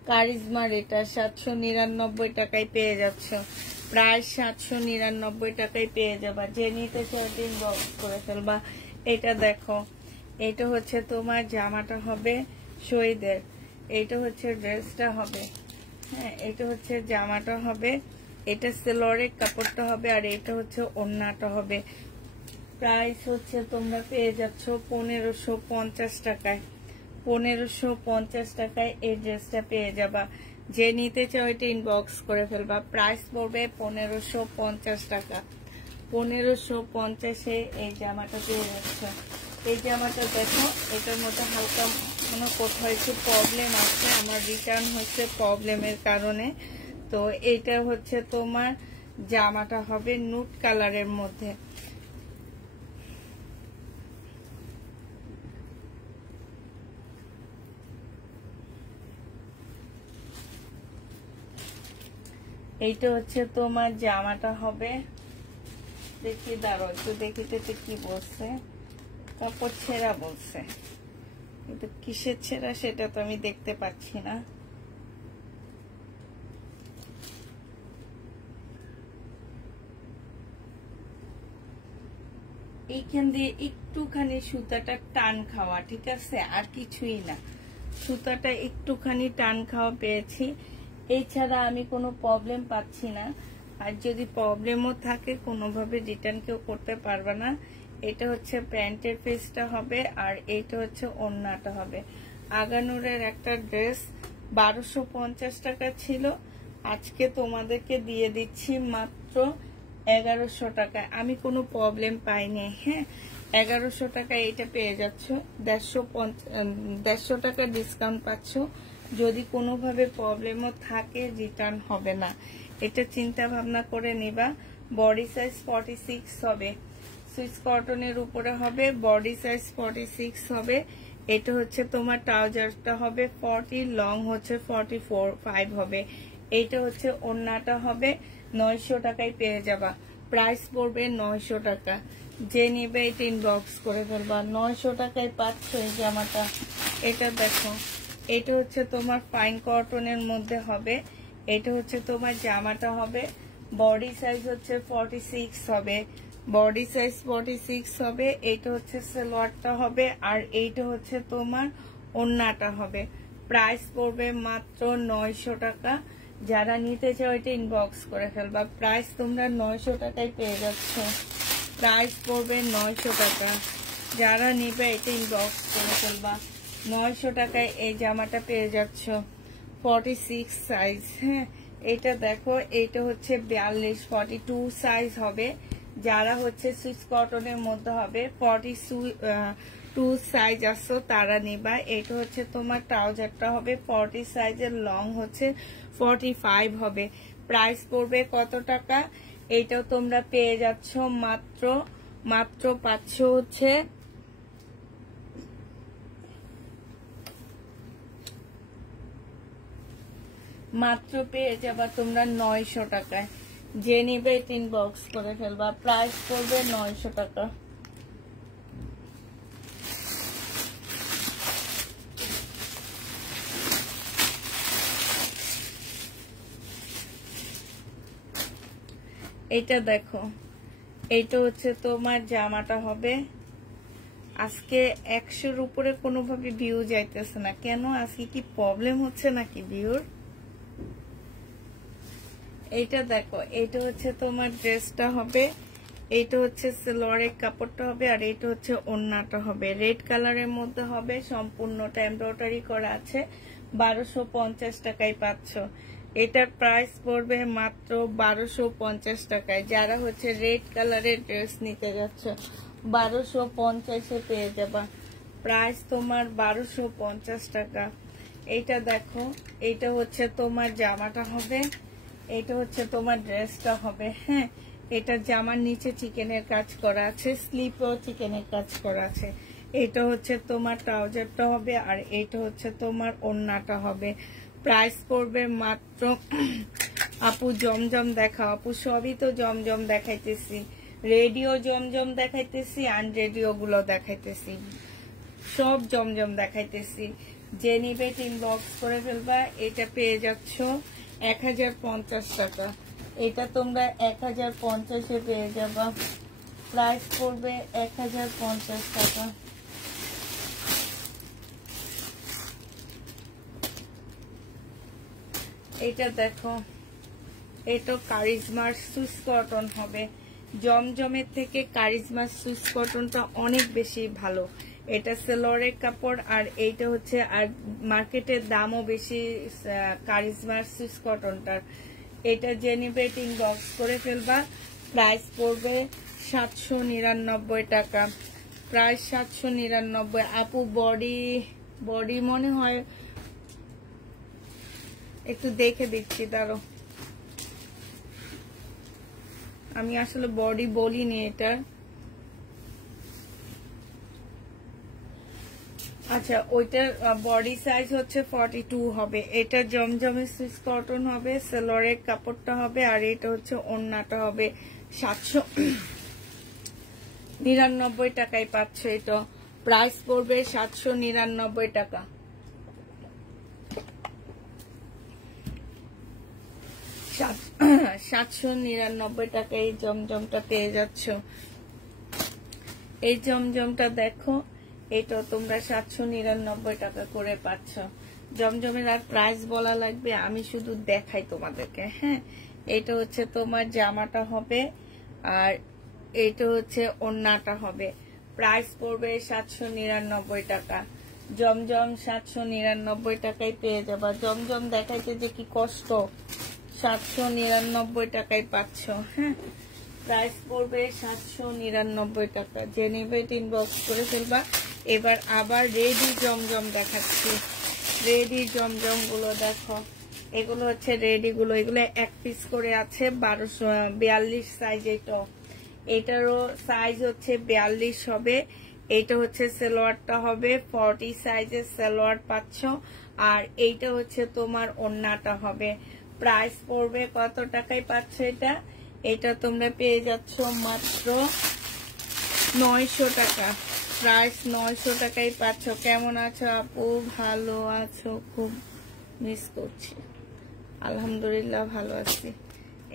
কারিজমার এটা 799 টাকায় পেয়ে যাচ্ছ, প্রায় 799 টাকায় পেয়ে যাবা। যে নিতে চাও ইনবক্স করে ফেলবা। এটা দেখো, এটা হচ্ছে তোমার জামাটা হবে শহীদের, এটা হচ্ছে ড্রেসটা হবে, হ্যাঁ এটা হচ্ছে জামাটা হবে, এটা সেলোয়ারের কাপড়টা হবে, আর এটা হচ্ছে ওড়নাটা হবে। প্রাইস হচ্ছে তোমরা পেয়ে যাচ্ছ 1550 টাকায়। 1550 টাকায় এই ড্রেসটা পেয়ে যাবা। যে নিতে চাও এটা ইনবক্স করে ফেলবা। প্রাইস পড়বে 1550 টাকা। 1550-এ এই জামাটা পেয়ে যাচ্ছ। এই জামাটা দেখো, এটার মধ্যে হালকা মানে কোথাও একটু প্রবলেম আছে, আমার রিটার্ন হচ্ছে প্রবলেমের কারণে। তো এইটা হচ্ছে তোমার জামাটা হবে নুট কালারের মধ্যে। এইটা হচ্ছে তোমার জামাটা হবে, দেখি দাঁড়াও একটু দেখিতে কি বলছে, কাপড় ছেঁড়া বলছে, কিন্তু কিসের ছেঁড়া সেটা তো আমি দেখতে পাচ্ছি না। এইখান দিয়ে একটুখানি সুতাটা টান খাওয়া, ঠিক আছে, আর কিছুই না, সুতাটা একটুখানি টান খাওয়া পেয়েছি, এছাড়া আমি কোনো প্রবলেম পাচ্ছি না। আর যদি প্রবলেমও থাকে কোনোভাবে রিটার্ন কেউ করতে পারবে না। এটা হচ্ছে প্যান্টের পিসটা হবে, আর এইটা হচ্ছে ওড়নাটা হবে। আগানুরের একটা ড্রেস 1250 টাকা ছিল, আজকে তোমাদেরকে দিয়ে দিচ্ছি মাত্র 1100 টাকায়। আমি কোনো প্রবলেম পাইনি, হ্যাঁ 1100 টাকায় এটা পেয়ে যাচ্ছ। 150 টাকা ডিসকাউন্ট পাচ্ছ। যদি কোনোভাবে প্রবলেমও থাকে রিটার্ন হবে না, এটা চিন্তা ভাবনা করে নিবা। বডি সাইজ 46 হবে, সুইস কটনের উপরে হবে, বডি সাইজ 46 হবে। এটা হচ্ছে তোমার ট্রাউজারটা হবে 40, লং হচ্ছে 45 হবে। এইটা হচ্ছে ওড়নাটা হবে। 900 টাকায় পেয়ে যাবা। প্রাইস পড়বে 900 টাকা। যে নিবে এটা ইনবক্স করে ফেলবা। 900 টাকায় পাচ্ছ এই জামাটা। এটা দেখো, এটা হচ্ছে তোমার ফাইন কটনের মধ্যে হবে। এটা হচ্ছে তোমার জামাটা হবে, বডি সাইজ হচ্ছে 46 হবে, বডি সাইজ 46 হবে। এইটা হচ্ছে সালোয়ারটা হবে, আর এইটা হচ্ছে তোমার ওড়নাটা হবে। প্রাইস পড়বে মাত্র 900 টাকা। যারা নিতে চাও এটা ইনবক্স করে ফেলবা। প্রাইস তোমরা 900 টাকায় পেয়ে যাচ্ছ। প্রাইস পড়বে 900 টাকা। যারা নিবে এটা ইনবক্স করে ফেলবা। 900 টাকায় এই জামাটা পেয়ে যাচ্ছ, 46 সাইজ। হ্যাঁ এটা দেখো, এইটা হচ্ছে 42 সাইজ হবে। যারা হচ্ছে সুইস কটনের মধ্যে হবে 42 সাইজ আসো তারা নিবা। এটা হচ্ছে তোমার ট্রাউজারটা হবে 40 সাইজের, লং হচ্ছে 45 হবে। প্রাইস পড়বে কত টাকা? এইটাও তোমরা পেয়ে যাচ্ছ মাত্র পাচ্ছ হচ্ছে মাত্র পেয়ে যাবা তোমরা 900 টাকায়। যে নিবে ইনবক্স করে ফেলবা। প্রাইস পড়বে 900 টাকা। এটা দেখো, এইটা হচ্ছে তোমার জামাটা হবে। আজকে 100-র উপরে কোনোভাবে ভিউ যাইতেছে না কেন? আজকে কি প্রবলেম হচ্ছে নাকি ভিউর? এইটা দেখো, এইটা হচ্ছে তোমার ড্রেসটা হবে, এইটা হচ্ছে সালোয়ারের কাপড়টা হবে, আর এইটা হচ্ছে ওড়নাটা হবে। রেড কালারের মধ্যে হবে, সম্পূর্ণটা এমব্রয়ডারি করা আছে। 1250 টাকায় পাচ্ছ। এটার প্রাইস পড়বে মাত্র 1250 টাকায়। যারা হচ্ছে রেড কালারের ড্রেস নিতে যাচ্ছ 1250-এ পেয়ে যাবা। প্রাইস তোমার 1250 টাকা। এইটা দেখো, এইটা হচ্ছে তোমার জামাটা হবে, এটা হচ্ছে তোমার ড্রেসটা হবে। হ্যাঁ এটা জামার নিচে চিকেনের কাজ করা আছে, স্লিপেও চিকেনের কাজ করা আছে। এটা হচ্ছে তোমার ট্রাউজারটা হবে, আর এটা হচ্ছে তোমার ওড়নাটা হবে। প্রাইস পড়বে মাত্র, আপু জমজম দেখাও। আপু সবই তো জমজম দেখাইতেছি, রেডিও জমজম দেখাইতেছি, আনরেডিও গুলো দেখাইতেছি, সব জমজম দেখাইতেছি। যে নিবে ইনবক্স করে ফেলবা। এটা পেয়ে যাচ্ছ 1050 টাকা। এটা তোমরা 1050-এ পেয়ে যাবা। প্রাইস পড়বে 1050 টাকা। এটা দেখো, এটা কারিজমার সুইস কটন হবে। জমজমের থেকে কারিজমার সুইস কটনটা অনেক বেশি ভালো। এটা সেলরের কাপড়, আর এইটা হচ্ছে আর মার্কেটের দামও বেশি কারিজমার সুইস কটনটার। এটা জেনিবেট ইনবক্স করে ফেলবা। প্রাইস পড়বে 799 টাকা। প্রাইস 799। আপু বডি মনে হয় একটু দেখে দিচ্ছি, দাঁড়ো। আমি আসলে বডি বলিনি এটা। আচ্ছা, ওইটার বডি সাইজ হচ্ছে 42 হবে। এটা জমজমের সুইস কটন হবে, সেলরের কাপড়টা হবে, আর এটা হচ্ছে ওড়নাটা হবে। 799 টাকায় পাচ্ছ এটা। প্রাইস পড়বে 799 টাকা। টাকায় এই জমজমটা পেয়ে যাচ্ছ। এই জমজমটা দেখো, এটা তোমরা 799 টাকা করে পাচ্ছ। জমজমের আর প্রাইস বলা লাগবে? আমি শুধু দেখাই তোমাদেরকে। হ্যাঁ, এটা হচ্ছে তোমার জামাটা হবে, আর এটা হচ্ছে ওড়নাটা হবে। প্রাইস পড়বে 799 টাকা। জমজম 799 টাকায় পেয়ে যাবা। জমজম দেখাইতে যে কি কষ্ট, 799 টাকায় পাচ্ছ। হ্যাঁ, প্রাইস পড়বে 799 টাকা। যে নেবে ইনবক্স করে ফেলবা। এবার আবার রেডি জমজম দেখাচ্ছি। রেডি জমজম গুলো দেখো, এগুলো হচ্ছে রেডি গুলো। এগুলো এক পিস করে আছে 42 সাইজ। এটারও সাইজ হচ্ছে 42 হবে। এটা হচ্ছে সালোয়ারটা হবে 40 সাইজের সালোয়ার পাচ্ছ, আর এইটা হচ্ছে তোমার ওড়নাটা হবে। প্রাইস পড়বে কত টাকায় পাচ্ছ এটা? এটা তোমরা পেয়ে যাচ্ছ মাত্র 900 টাকা। প্রাইস 900 টাকায় পাচ্ছ। কেমন আছো আপু? ভালো আছো? খুব মিস করছি। আলহামদুলিল্লাহ ভালো আছি।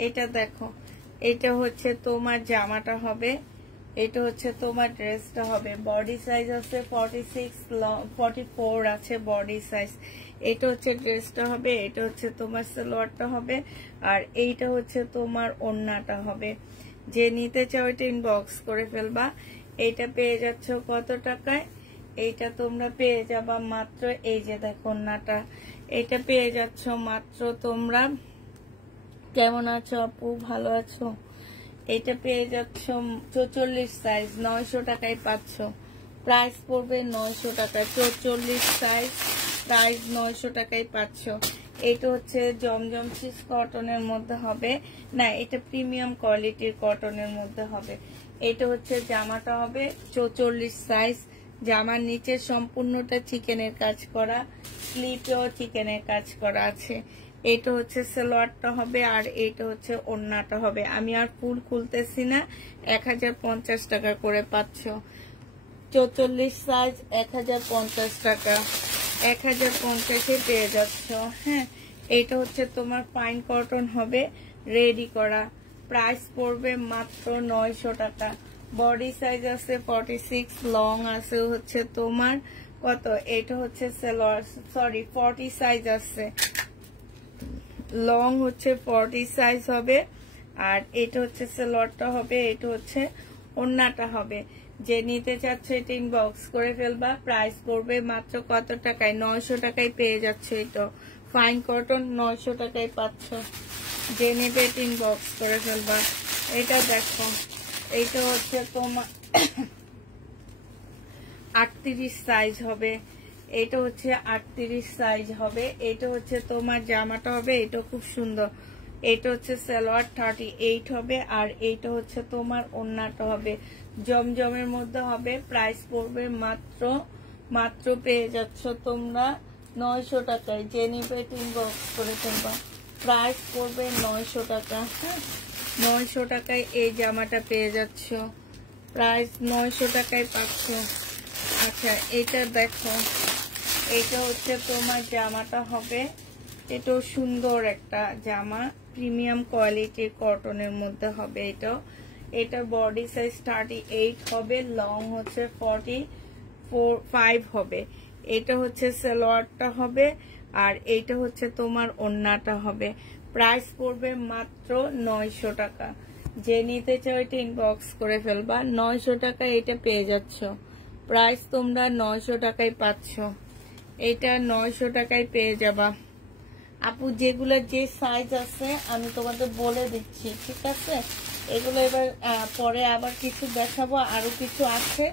এটা দেখো, এটা হচ্ছে তোমার জামাটা হবে, এটা হচ্ছে তোমার ড্রেসটা হবে। বডি সাইজ আছে 46, 44 আছে বডি সাইজ। এটা হচ্ছে ড্রেসটা হবে, এটা হচ্ছে তোমার সালোয়ারটা হবে, আর এইটা হচ্ছে তোমার ওড়নাটা হবে। যে নিতে চাও এটা ইনবক্স করে ফেলবা। এইটা পেয়ে যাচ্ছ কত টাকায়? এইটা তোমরা পেয়ে যাবা মাত্র, এই যে দেখো ওড়নাটা, এটা পেয়ে যাচ্ছ মাত্র তোমরা। কেমন আছো আপু? ভালো আছো? এটা পেয়ে যাচ্ছ 44 সাইজ, 900 টাকায় পাচ্ছ। প্রাইস পড়বে 900 টাকা। 44 সাইজ, প্রাইস 900 টাকায় পাচ্ছ। এটা হচ্ছে জমজম সুইস কটনের মধ্যে হবে, না এটা প্রিমিয়াম কোয়ালিটির কটনের মধ্যে হবে। এটা হচ্ছে জামাটা হবে 44 সাইজ। জামার নিচে সম্পূর্ণটা চিকেনের কাজ করা, স্লিপেও চিকেনের কাজ করা আছে। এটা হচ্ছে সালোয়ারটা হবে, আর এটা হচ্ছে ওড়নাটা হবে। আমি আর ফুল খুলতেছি না। 1050 টাকা করে পাচ্ছ। 44 সাইজ 1050 টাকা। 1050-এ পেয়ে যাচ্ছ। হ্যাঁ, এটা হচ্ছে তোমার ফাইন কটন হবে, রেডি করা। প্রাইস পড়বে মাত্র 900 টাকা। বডি সাইজ আছে 46, লং আছে হচ্ছে তোমার কত, এটা হচ্ছে সালোয়ার, সরি 40 সাইজ আছে। লং হচ্ছে 40 সাইজ হবে, আর এটা হচ্ছে সালোয়ারটা হবে, এটা হচ্ছে ওড়নাটা হবে। যে নিতে চাচ্ছে এটা ইনবক্স করে ফেলবা। প্রাইস পড়বে মাত্র কত টাকায়? 900 টাকায় পেয়ে যাচ্ছে। এটা ফাইন কটন 900 টাকায় পাচ্ছ। যে নেবে এটা ইনবক্স করে ফেলবা। এটা দেখো, এটা হচ্ছে তোমার 38 সাইজ হবে। এটা হচ্ছে 38 সাইজ হবে। এটা হচ্ছে তোমার জামাটা হবে, এটা খুব সুন্দর। এটা হচ্ছে সালোয়ার 38 হবে, আর এইটা হচ্ছে তোমার ওড়নাটা হবে। জমজমের মধ্যে হবে। প্রাইস পড়বে মাত্র পেয়ে যাচ্ছ তোমরা 900 টাকায়। যে নিবে ইনবক্স করে ফেলবা। প্রাইস পড়বে 900 টাকা। হ্যাঁ, 900 টাকায় এই জামাটা পেয়ে যাচ্ছ। প্রাইস 900 টাকায় পাচ্ছ। আচ্ছা, এটা দেখো, এটা হচ্ছে তোমার জামাটা হবে, এটাও সুন্দর একটা জামা, প্রিমিয়াম কোয়ালিটির কটনের মধ্যে হবে। এটা বডি সাইজ 38 হবে, লং হচ্ছে 45 হবে। এটা হচ্ছে সালোয়ারটা হবে, আর এইটা হচ্ছে তোমার ওড়নাটা হবে। প্রাইস পড়বে মাত্র 900 টাকা। যে নিতে চাও এটা ইনবক্স করে ফেলবা। 900 টাকা এটা পেয়ে যাচ্ছ। প্রাইস তোমরা 900 টাকায় পাচ্ছ। এটা 900 টাকায় পেয়ে যাবা আপু। যেগুলো যে সাইজ আছে আমি তোমাদের বলে দিচ্ছি, ঠিক আছে? এগুলো এবার পরে আবার কিছু দেখাবো, আরো কিছু আছে।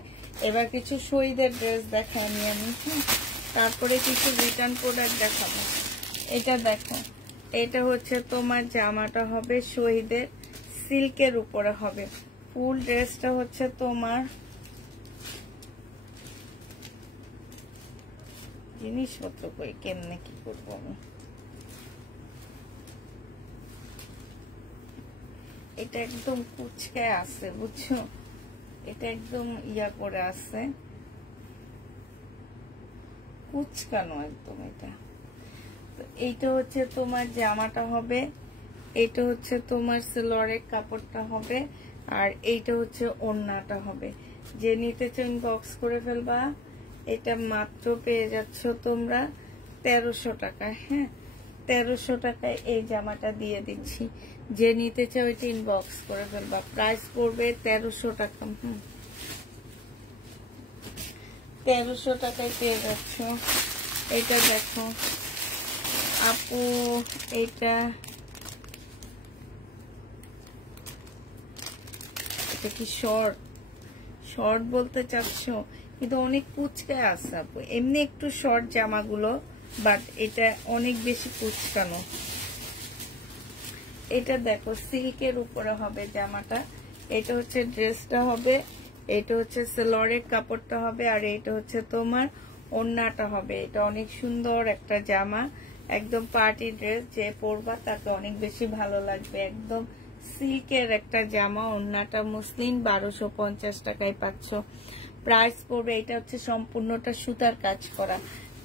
এবার কিছু শহীদের ড্রেস দেখাই আমি, তারপরে কিছু রিটার্ন প্রোডাক্ট দেখাবো। এটা দেখো, এটা হচ্ছে তোমার জামাটা হবে শহীদের সিল্কের উপরে হবে। ফুল ড্রেসটা হচ্ছে তোমার, জিনিসপত্র কই কেমনে কি করবো আমি, এটা একদম কুচকায় আছে বুঝছো, এটা একদম ইয়া করে আছে, কুচকানো একদম। এইটা হচ্ছে তোমার জামাটা হবে, এটা হচ্ছে তোমার সালোয়ারের কাপড়টা হবে, আর এইটা হচ্ছে ওড়নাটা হবে। যে নিতে চাও ইনবক্স করে ফেলবা। এটা মাত্র পেয়ে যাচ্ছ তোমরা 1300 টাকায়। হ্যাঁ, 1300 টাকায় এই জামাটা দিয়ে দিচ্ছি। যে নিতে চাও এটা ইনবক্স করে ফেলবা। প্রাইস পড়বে 1300 টাকা। 1300 টাকায় পেয়ে যাচ্ছ। এটা দেখো আপু, এটা কি শর্ট বলতে চাচ্ছ? কিন্তু অনেক কুচকায় আছে আপু। এমনি একটু শর্ট জামাগুলো, বাট এটা অনেক বেশি কুচকানো। এটা দেখো সিল্কের উপরে হবে জামাটা। এটা হচ্ছে ড্রেসটা হবে, এটা হচ্ছে সালোয়ারের কাপড়টা হবে, আর এটা হচ্ছে তোমার ওড়নাটা হবে। এটা অনেক সুন্দর একটা জামা, একদম পার্টি ড্রেস। যে পরবা তাকে অনেক বেশি ভালো লাগবে। একদম সিল্কের একটা জামা, ওড়নাটা মুসলিম। 1250 টাকায় পাচ্ছ। প্রাইস পড়বে, এটা হচ্ছে সম্পূর্ণটা সুতার কাজ করা,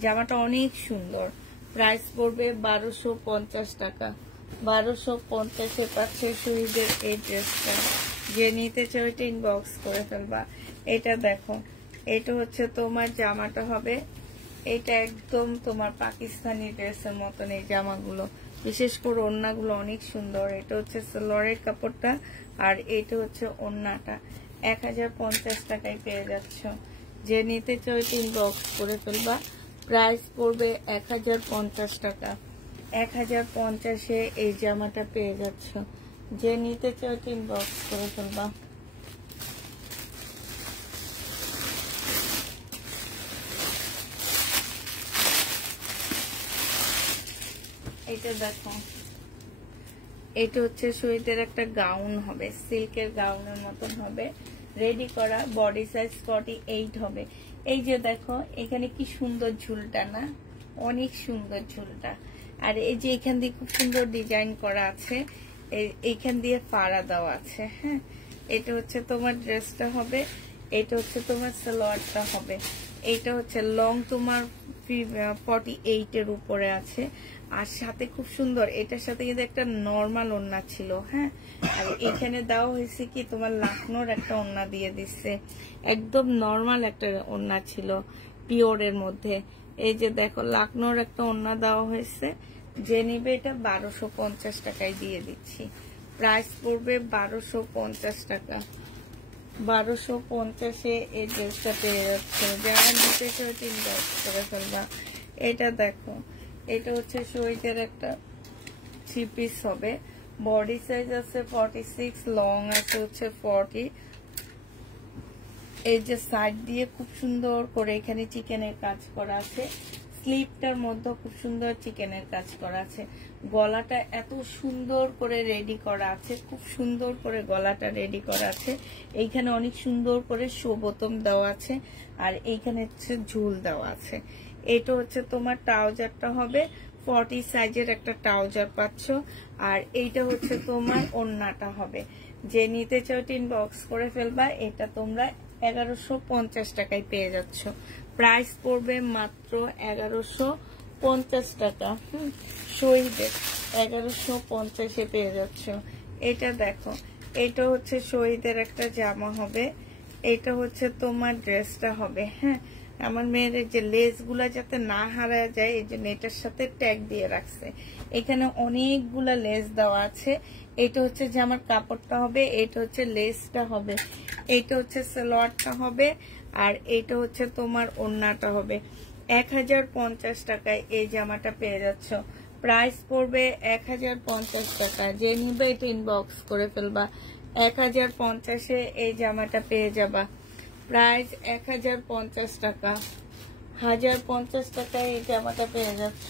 জামাটা অনেক সুন্দর। প্রাইস পড়বে 1250 টাকা। 1250-এ পাচ্ছে শহীদের এই ড্রেসটা। যে নিতে চাও এটা ইনবক্স করে ফেলবা। এটা দেখো, এটা হচ্ছে তোমার জামাটা হবে, এটা একদম তোমার পাকিস্তানি ড্রেসের মতন এই জামাগুলো, বিশেষ করে ওড়নাগুলো অনেক সুন্দর। এটা হচ্ছে সালোয়ারের কাপড়টা, আর এটা হচ্ছে ওড়নাটা। 1050 টাকায় পেয়ে যাচ্ছ। যে নিতে চাও এটা ইনবক্স করে ফেলবা। প্রাইস পড়বে 1050 টাকা। 1050-এ এই জামাটা পেয়ে যাচ্ছ। যে নিতে চাও এটা ইনবক্স করে ফেলবা। এটা দেখো, এটা হচ্ছে শহীদের একটা গাউন হবে, সিল্কের গাউনের মতন হবে, রেডি করা। বডি সাইজ 48 হবে। এই যে দেখো এখানে কি সুন্দর ঝুলটা না, অনেক সুন্দর ঝুলটা। আর এই যে এখান দিয়ে খুব সুন্দর ডিজাইন করা আছে, এইখান দিয়ে ফাড়া দেওয়া আছে। হ্যাঁ, এটা হচ্ছে তোমার ড্রেসটা হবে, এটা হচ্ছে তোমার সালোয়ারটা হবে। এইটা হচ্ছে লং তোমার 48-এর উপরে আছে, আর সাথে খুব সুন্দর। এটার সাথে কিন্তু একটা নর্মাল ওড়না ছিল। হ্যাঁ, আর এখানে দেওয়া হয়েছে কি তোমার লাকনোর একটা ওড়না দিয়ে দিচ্ছে, একদম নর্মাল একটা ওড়না ছিল পিওরের মধ্যে। এই যে দেখো লাকনোর একটা ওড়না দেওয়া হয়েছে। যে নিবে এটা 1250 টাকায় দিয়ে দিচ্ছি। প্রাইস পড়বে 1250 টাকা। 1250-এ এই ড্রেসটা পেয়ে যাচ্ছে। যারা নিতে চাও ইনবক্স করে ফেলবা। এটা দেখো, এটা হচ্ছে শহীদের একটা 3 পিস হবে। বডি সাইজ আছে 46, লং আছে হচ্ছে 40। এই যে সাইড দিয়ে খুব সুন্দর করে এখানে চিকেনের কাজ করা আছে, স্লিপটার মধ্যে খুব সুন্দর চিকেনের কাজ করা আছে। গলাটা এত সুন্দর করে রেডি করা আছে, খুব সুন্দর করে গলাটা রেডি করা আছে। এইখানে অনেক সুন্দর করে শো বোতাম দেওয়া আছে, আর এইখানে হচ্ছে ঝুল দেওয়া আছে। এটা হচ্ছে তোমার ট্রাউজারটা হবে, 40 সাইজের একটা ট্রাউজার পাচ্ছ। আর এইটা হচ্ছে তোমার ওড়নাটা হবে। যে নিতে চাও ইনবক্স করে ফেলবা। এটা তোমরা 1150 টাকায় পেয়ে যাচ্ছ। প্রাইস পড়বে মাত্র 1150 টাকা। শহীদের 1150-এ পেয়ে যাচ্ছ। এটা দেখো, এটা হচ্ছে শহীদের একটা জামা হবে, এটা হচ্ছে তোমার ড্রেসটা হবে। হ্যাঁ, আমার মেয়ের যে লেসগুলা যাতে না হারায় যায় এই জন্য এটার সাথে ট্যাগ দিয়ে রাখছে। এখানে অনেকগুলা লেস দেওয়া আছে। এটা হচ্ছে যে আমার কাপড়টা হবে, এটা হচ্ছে লেসটা হবে, এটা হচ্ছে সালোয়ারটা হবে, আর এটা হচ্ছে তোমার ওড়নাটা হবে। 1050 টাকায় এই জামাটা পেয়ে যাচ্ছ। প্রাইস পড়বে 1050 টাকা। যে নিবে এটা ইনবক্স করে ফেলবা। 1050-এ এই জামাটা পেয়ে যাবা। প্রাইস 1050 টাকা। 1050 টাকায় এই জামাটা পেয়ে যাচ্ছ।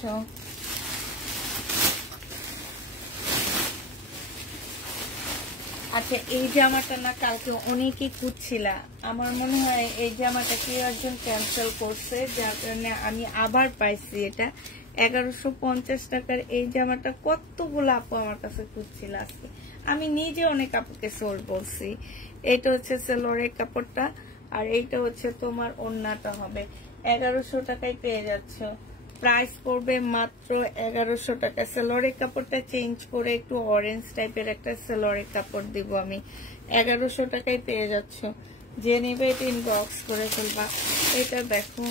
আচ্ছা, এই জামাটা না কালকে অনেকেই খুঁজছিলা, আমার মনে হয় এই জামাটা কি একজন ক্যান্সেল করছে, যার কারণে আমি আবার পাইছি এটা। 1150 টাকার এই জামাটা কতগুলো আপু আমার কাছে খুঁজছিল আজকে। আমি নিজে অনেক আপুকে সোল বলছি। এটা হচ্ছে সেলোয়ারের কাপড়টা, আর এইটা হচ্ছে তোমার ওড়নাটা হবে। 1100 টাকায় পেয়ে যাচ্ছ। প্রাইস পড়বে মাত্র 1100 টাকা। সেলোয়ারের কাপড়টা চেঞ্জ করে একটু অরেঞ্জ টাইপের একটা সেলোয়ারের কাপড় দিব আমি। 1100 টাকায় পেয়ে যাচ্ছ। যে নেবে এটা ইনবক্স করে ফেলবা। এটা দেখো,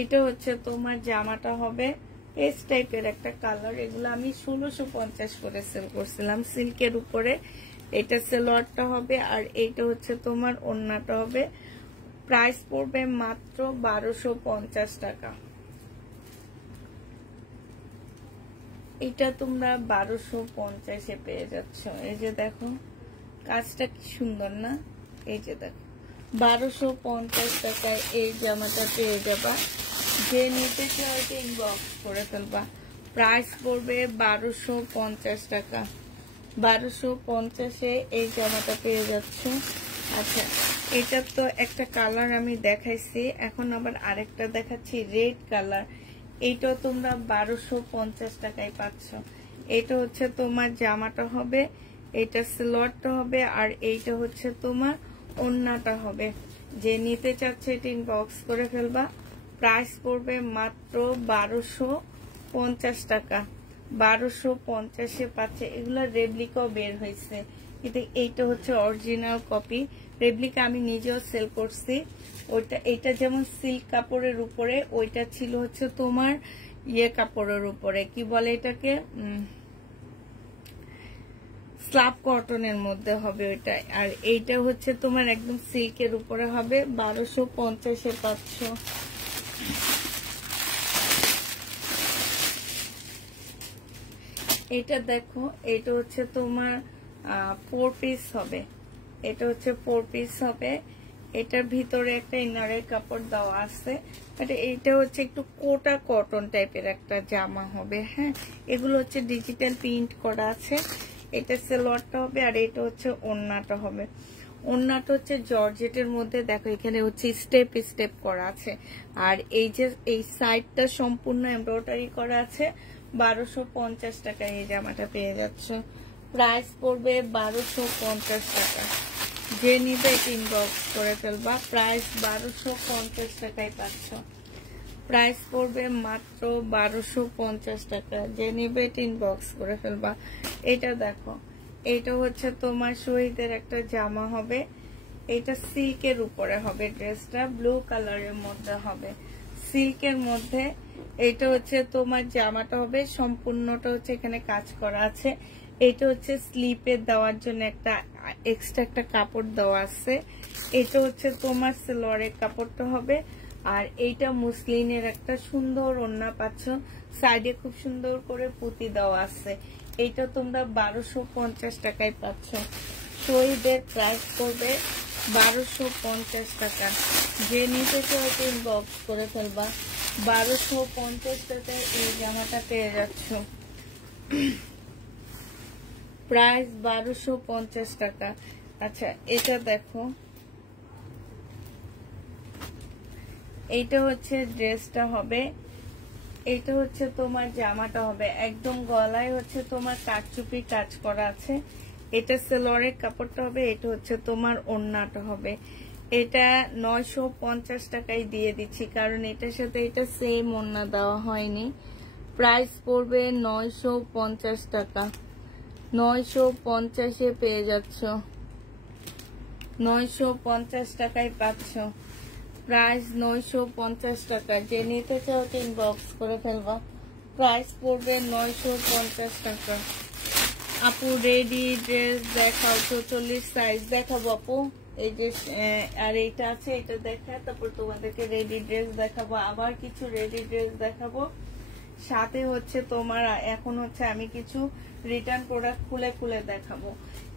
এটা হচ্ছে তোমার জামাটা হবে পেস্ট টাইপের একটা কালার। এগুলো আমি 1650 করে সেল করছিলাম সিল্কের উপরে। এটা সেলোয়ারটা হবে, আর এইটা হচ্ছে তোমার ওড়নাটা হবে। প্রাইস পড়বে মাত্র 1250 টাকা। এটা তোমরা 1250-এ পেয়ে যাচ্ছ। এই যে দেখো, কাজটা কি সুন্দর না? এই যে দেখো, 1250 টাকায় এই জামাটা পেয়ে যাবা। যে নিতে চাও ইনবক্স করে ফেলবা। প্রাইস পড়বে 1250 টাকা। 1250-এ এই জামাটা পেয়ে যাচ্ছ। আচ্ছা, এটা তো একটা কালার আমি দেখাইছি, এখন আবার আরেকটা দেখাচ্ছি রেড কালার। এইটাও তোমরা 1250 টাকায় পাচ্ছ। এটা হচ্ছে তোমার জামাটা হবে, এটা সালোয়ারটা হবে, আর এইটা হচ্ছে তোমার ওড়নাটা হবে। যে নিতে চাচ্ছে এটা ইনবক্স করে ফেলবা। প্রাইস পড়বে মাত্র 1250 টাকা। 1250-এ পাচ্ছে। এগুলো রেপ্লিকাও বের হয়েছে, কিন্তু এইটা হচ্ছে অরিজিনাল কপি। রেপ্লিকা আমি নিজেও সেল করছি। ওইটা, এটা যেমন সিল্ক কাপড়ের উপরে, ওইটা ছিল হচ্ছে তোমার ইয়ে কাপড়ের উপরে, কি বলে এটাকে, স্লাব কটনের মধ্যে হবে ওইটা। আর এইটা হচ্ছে তোমার একদম সিল্কের উপরে হবে। 1250-এ পাচ্ছ। এটা দেখো, এটা হচ্ছে তোমার 4 পিস হবে। এটা হচ্ছে 4 পিস হবে। এটার ভিতরে একটা ইনারের কাপড় দেওয়া আছে। এইটা হচ্ছে একটু কোটা কটন টাইপের একটা জামা হবে। হ্যাঁ, এগুলো হচ্ছে ডিজিটাল প্রিন্ট করা আছে। এটা সালোয়ারটা হবে, আর এটা হচ্ছে ওড়নাটা হবে। ওড়নাটা হচ্ছে জর্জেটের মধ্যে, দেখো এখানে হচ্ছে স্টেপ স্টেপ করা আছে, আর এই যে এই সাইডটা সম্পূর্ণ এমব্রয়ডারি করা আছে। 1250 টাকায় এই জামাটা পেয়ে যাচ্ছ। প্রাইস পড়বে 1250 টাকা। যে নিবে এটা ইনবক্স করে ফেলবা। প্রাইস 1250 টাকায় পাচ্ছ। প্রাইস পড়বে মাত্র 1250 টাকা। যে নিবে এটা ইনবক্স করে ফেলবা। এটা দেখো, এটা হচ্ছে তোমার শহীদের একটা জামা হবে। এটা সিল্কের উপরে হবে। ড্রেসটা ব্লু কালারের মধ্যে হবে, সিল্কের মধ্যে। এটা হচ্ছে তোমার জামাটা হবে, সম্পূর্ণটা হচ্ছে এখানে কাজ করা আছে। এটা হচ্ছে স্লিপে দেওয়ার জন্য একটা এক্সট্রা একটা কাপড় দেওয়া আছে। এটা হচ্ছে তোমার সালোয়ারের কাপড়টা হবে, আর এইটা মুসলিনের একটা সুন্দর ওড়না পাচ্ছ। সাইডে খুব সুন্দর করে পুঁতি দেওয়া আছে। এইটা তোমরা 1250 টাকায় পাচ্ছ। শহীদের প্রাইস করবে 1250 টাকা। যে নিতে চাও ইনবক্স করে ফেলবা। 1250 টাকায় এই জামাটা পেয়ে যাচ্ছ। প্রাইস 1250 টাকা। আচ্ছা, এটা দেখো, এইটা হচ্ছে ড্রেসটা হবে, এইটা হচ্ছে তোমার জামাটা হবে। একদম গলায় হচ্ছে তোমার কারচুপি কাজ করা আছে। এটা সালোয়ারের কাপড়টা হবে, এটা হচ্ছে তোমার ওড়নাটা হবে। এটা 950 টাকায় দিয়ে দিচ্ছি, কারণ এটার সাথে এটা সেম ওড়না দেওয়া হয়নি। প্রাইস পড়বে 950 টাকা। 950-এ পেয়ে যাচ্ছ, 950 টাকায় পাচ্ছ। প্রাইস 950 টাকা। যে নিতে চাও ইনবক্স করে ফেলবা। প্রাইস পড়বে 950 টাকা। আপু রেডি ড্রেস দেখাও, 44 সাইজ দেখাবো আপু। এই যে আর এইটা আছে, এটা দেখা, তারপর তোমাদেরকে রেডি ড্রেস দেখাবো। আবার কিছু রেডি ড্রেস দেখাবো, সাথে হচ্ছে তোমার এখন হচ্ছে আমি কিছু রিটার্ন প্রোডাক্ট খুলে খুলে দেখাবো।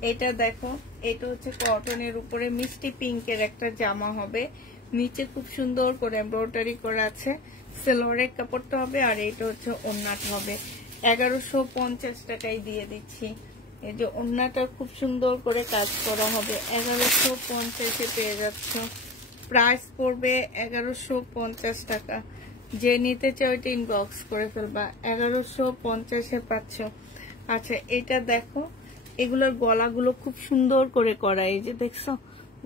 এটা দেখো, এটা হচ্ছে কটনের উপরে মিষ্টি পিঙ্কের একটা জামা হবে, নিচে খুব সুন্দর করে এমব্রয়ডারি করা আছে, সেলোয়ারের কাপড়টা হবে, আর এটা হচ্ছে ওড়নাটা হবে। 1150 টাকায় দিয়ে দিচ্ছি। এই যে ওড়নাটা খুব সুন্দর করে কাজ করা হবে, 1150-এ পেয়ে যাচ্ছ। প্রাইস পড়বে 1150 টাকা। যে নিতে চাও এটা ইনবক্স করে ফেলবা। 1150-এ পাচ্ছ। আচ্ছা এটা দেখো, এগুলোর গলাগুলো খুব সুন্দর করে করা, এই যে দেখছো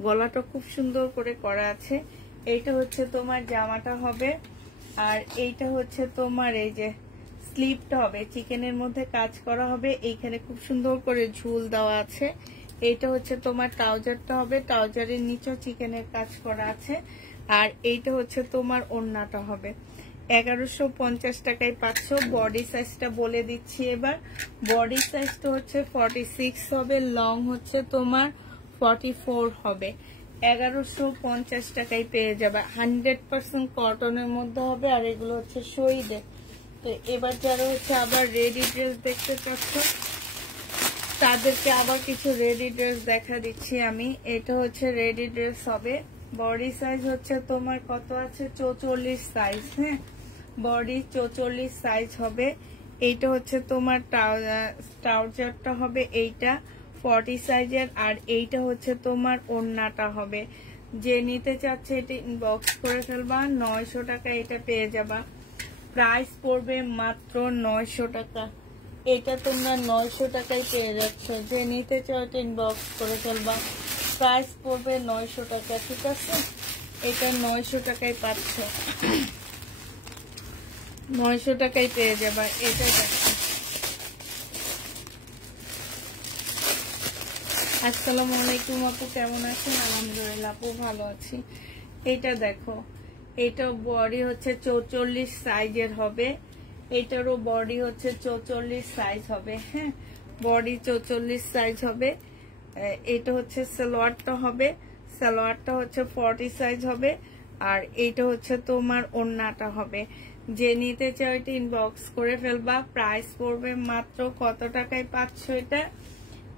গলাটা খুব সুন্দর করে করা আছে। এইটা হচ্ছে তোমার জামাটা হবে, আর এইটা হচ্ছে তোমার এই যে স্লিপটা হবে, চিকেনের মধ্যে কাজ করা হবে, এইখানে খুব সুন্দর করে ঝুল দেওয়া আছে। এইটা হচ্ছে তোমার ট্রাউজারটা হবে, ট্রাউজারের নিচেও চিকেনের কাজ করা আছে, আর এইটা হচ্ছে তোমার ওড়নাটা হবে। 1150 টাকায় পাচ্ছ। বডি সাইজটা বলে দিচ্ছি এবার। বডি সাইজটা হচ্ছে 46 হবে, লং হচ্ছে তোমার 44 হবে। 1150 টাকায় পেয়ে যাবে। 100% কটনের মধ্যে হবে, আর এগুলো হচ্ছে শহীদে। তো এবার যারা হচ্ছে আবার রেডি ড্রেস দেখতে চাচ্ছ, তাদেরকে আবার কিছু রেডি ড্রেস দেখা দিচ্ছি আমি। এটা হচ্ছে রেডি ড্রেস হবে। বডি সাইজ হচ্ছে তোমার কত আছে, 44 সাইজ। হ্যাঁ, বডি 44 সাইজ হবে। এইটা হচ্ছে তোমার ট্রাউজারটা হবে, এইটা 40 সাইজের, আর এইটা হচ্ছে তোমার ওড়নাটা হবে। যে নিতে চাচ্ছে এটা ইনবক্স করে ফেলবা। 900 টাকা এটা পেয়ে যাবা। প্রাইস পড়বে মাত্র 900 টাকা। এটা তোমরা 900 টাকায় পেয়ে যাচ্ছ। যে নিতে চাও এটা ইনবক্স করে ফেলবা। প্রাইস পড়বে 900 টাকা, ঠিক আছে? এটা 900 টাকায় পাচ্ছ, 900 টাকায় পেয়ে যাবা। এটা দেখো। আসসালামু আলাইকুম আপু, কেমন আছেন? আলহামদুলিল্লাহ আপু ভালো আছি। এটা দেখো, এটা বডি হচ্ছে 44 সাইজের হবে, এটারও বডি হচ্ছে 44 সাইজ হবে। হ্যাঁ, বডি 44 সাইজ হবে। এটা হচ্ছে সালোয়ারটা হবে, সালোয়ারটা হচ্ছে 40 সাইজ হবে, আর এইটা হচ্ছে তোমার ওড়নাটা হবে। যে নিতে চাও এটা ইনবক্স করে ফেলবা। প্রাইস পড়বে মাত্র কত টাকায় পাচ্ছ এটা?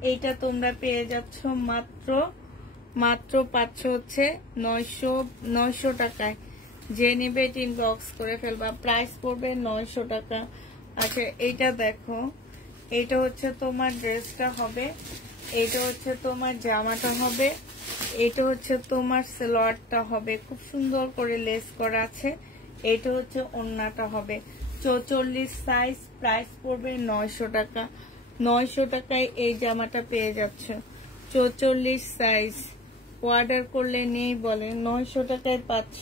এইটা তোমরা পেয়ে যাচ্ছ মাত্র পাচ্ছ হচ্ছে 900 টাকায়। যে নিবে এটা ইনবক্স করে ফেলবা। প্রাইস পড়বে 900 টাকা। আচ্ছা এইটা দেখো, এইটা হচ্ছে তোমার ড্রেসটা হবে, এইটা হচ্ছে তোমার জামাটা হবে, এইটা হচ্ছে তোমার সালোয়ারটা হবে, খুব সুন্দর করে লেস করা আছে। এইটা হচ্ছে ওড়নাটা হবে, 44 সাইজ। প্রাইস পড়বে 900 টাকা। 900 টাকায় এই জামাটা পেয়ে যাচ্ছ, 44 সাইজ। অর্ডার করলে নেই বলে, 900 টাকায় পাচ্ছ।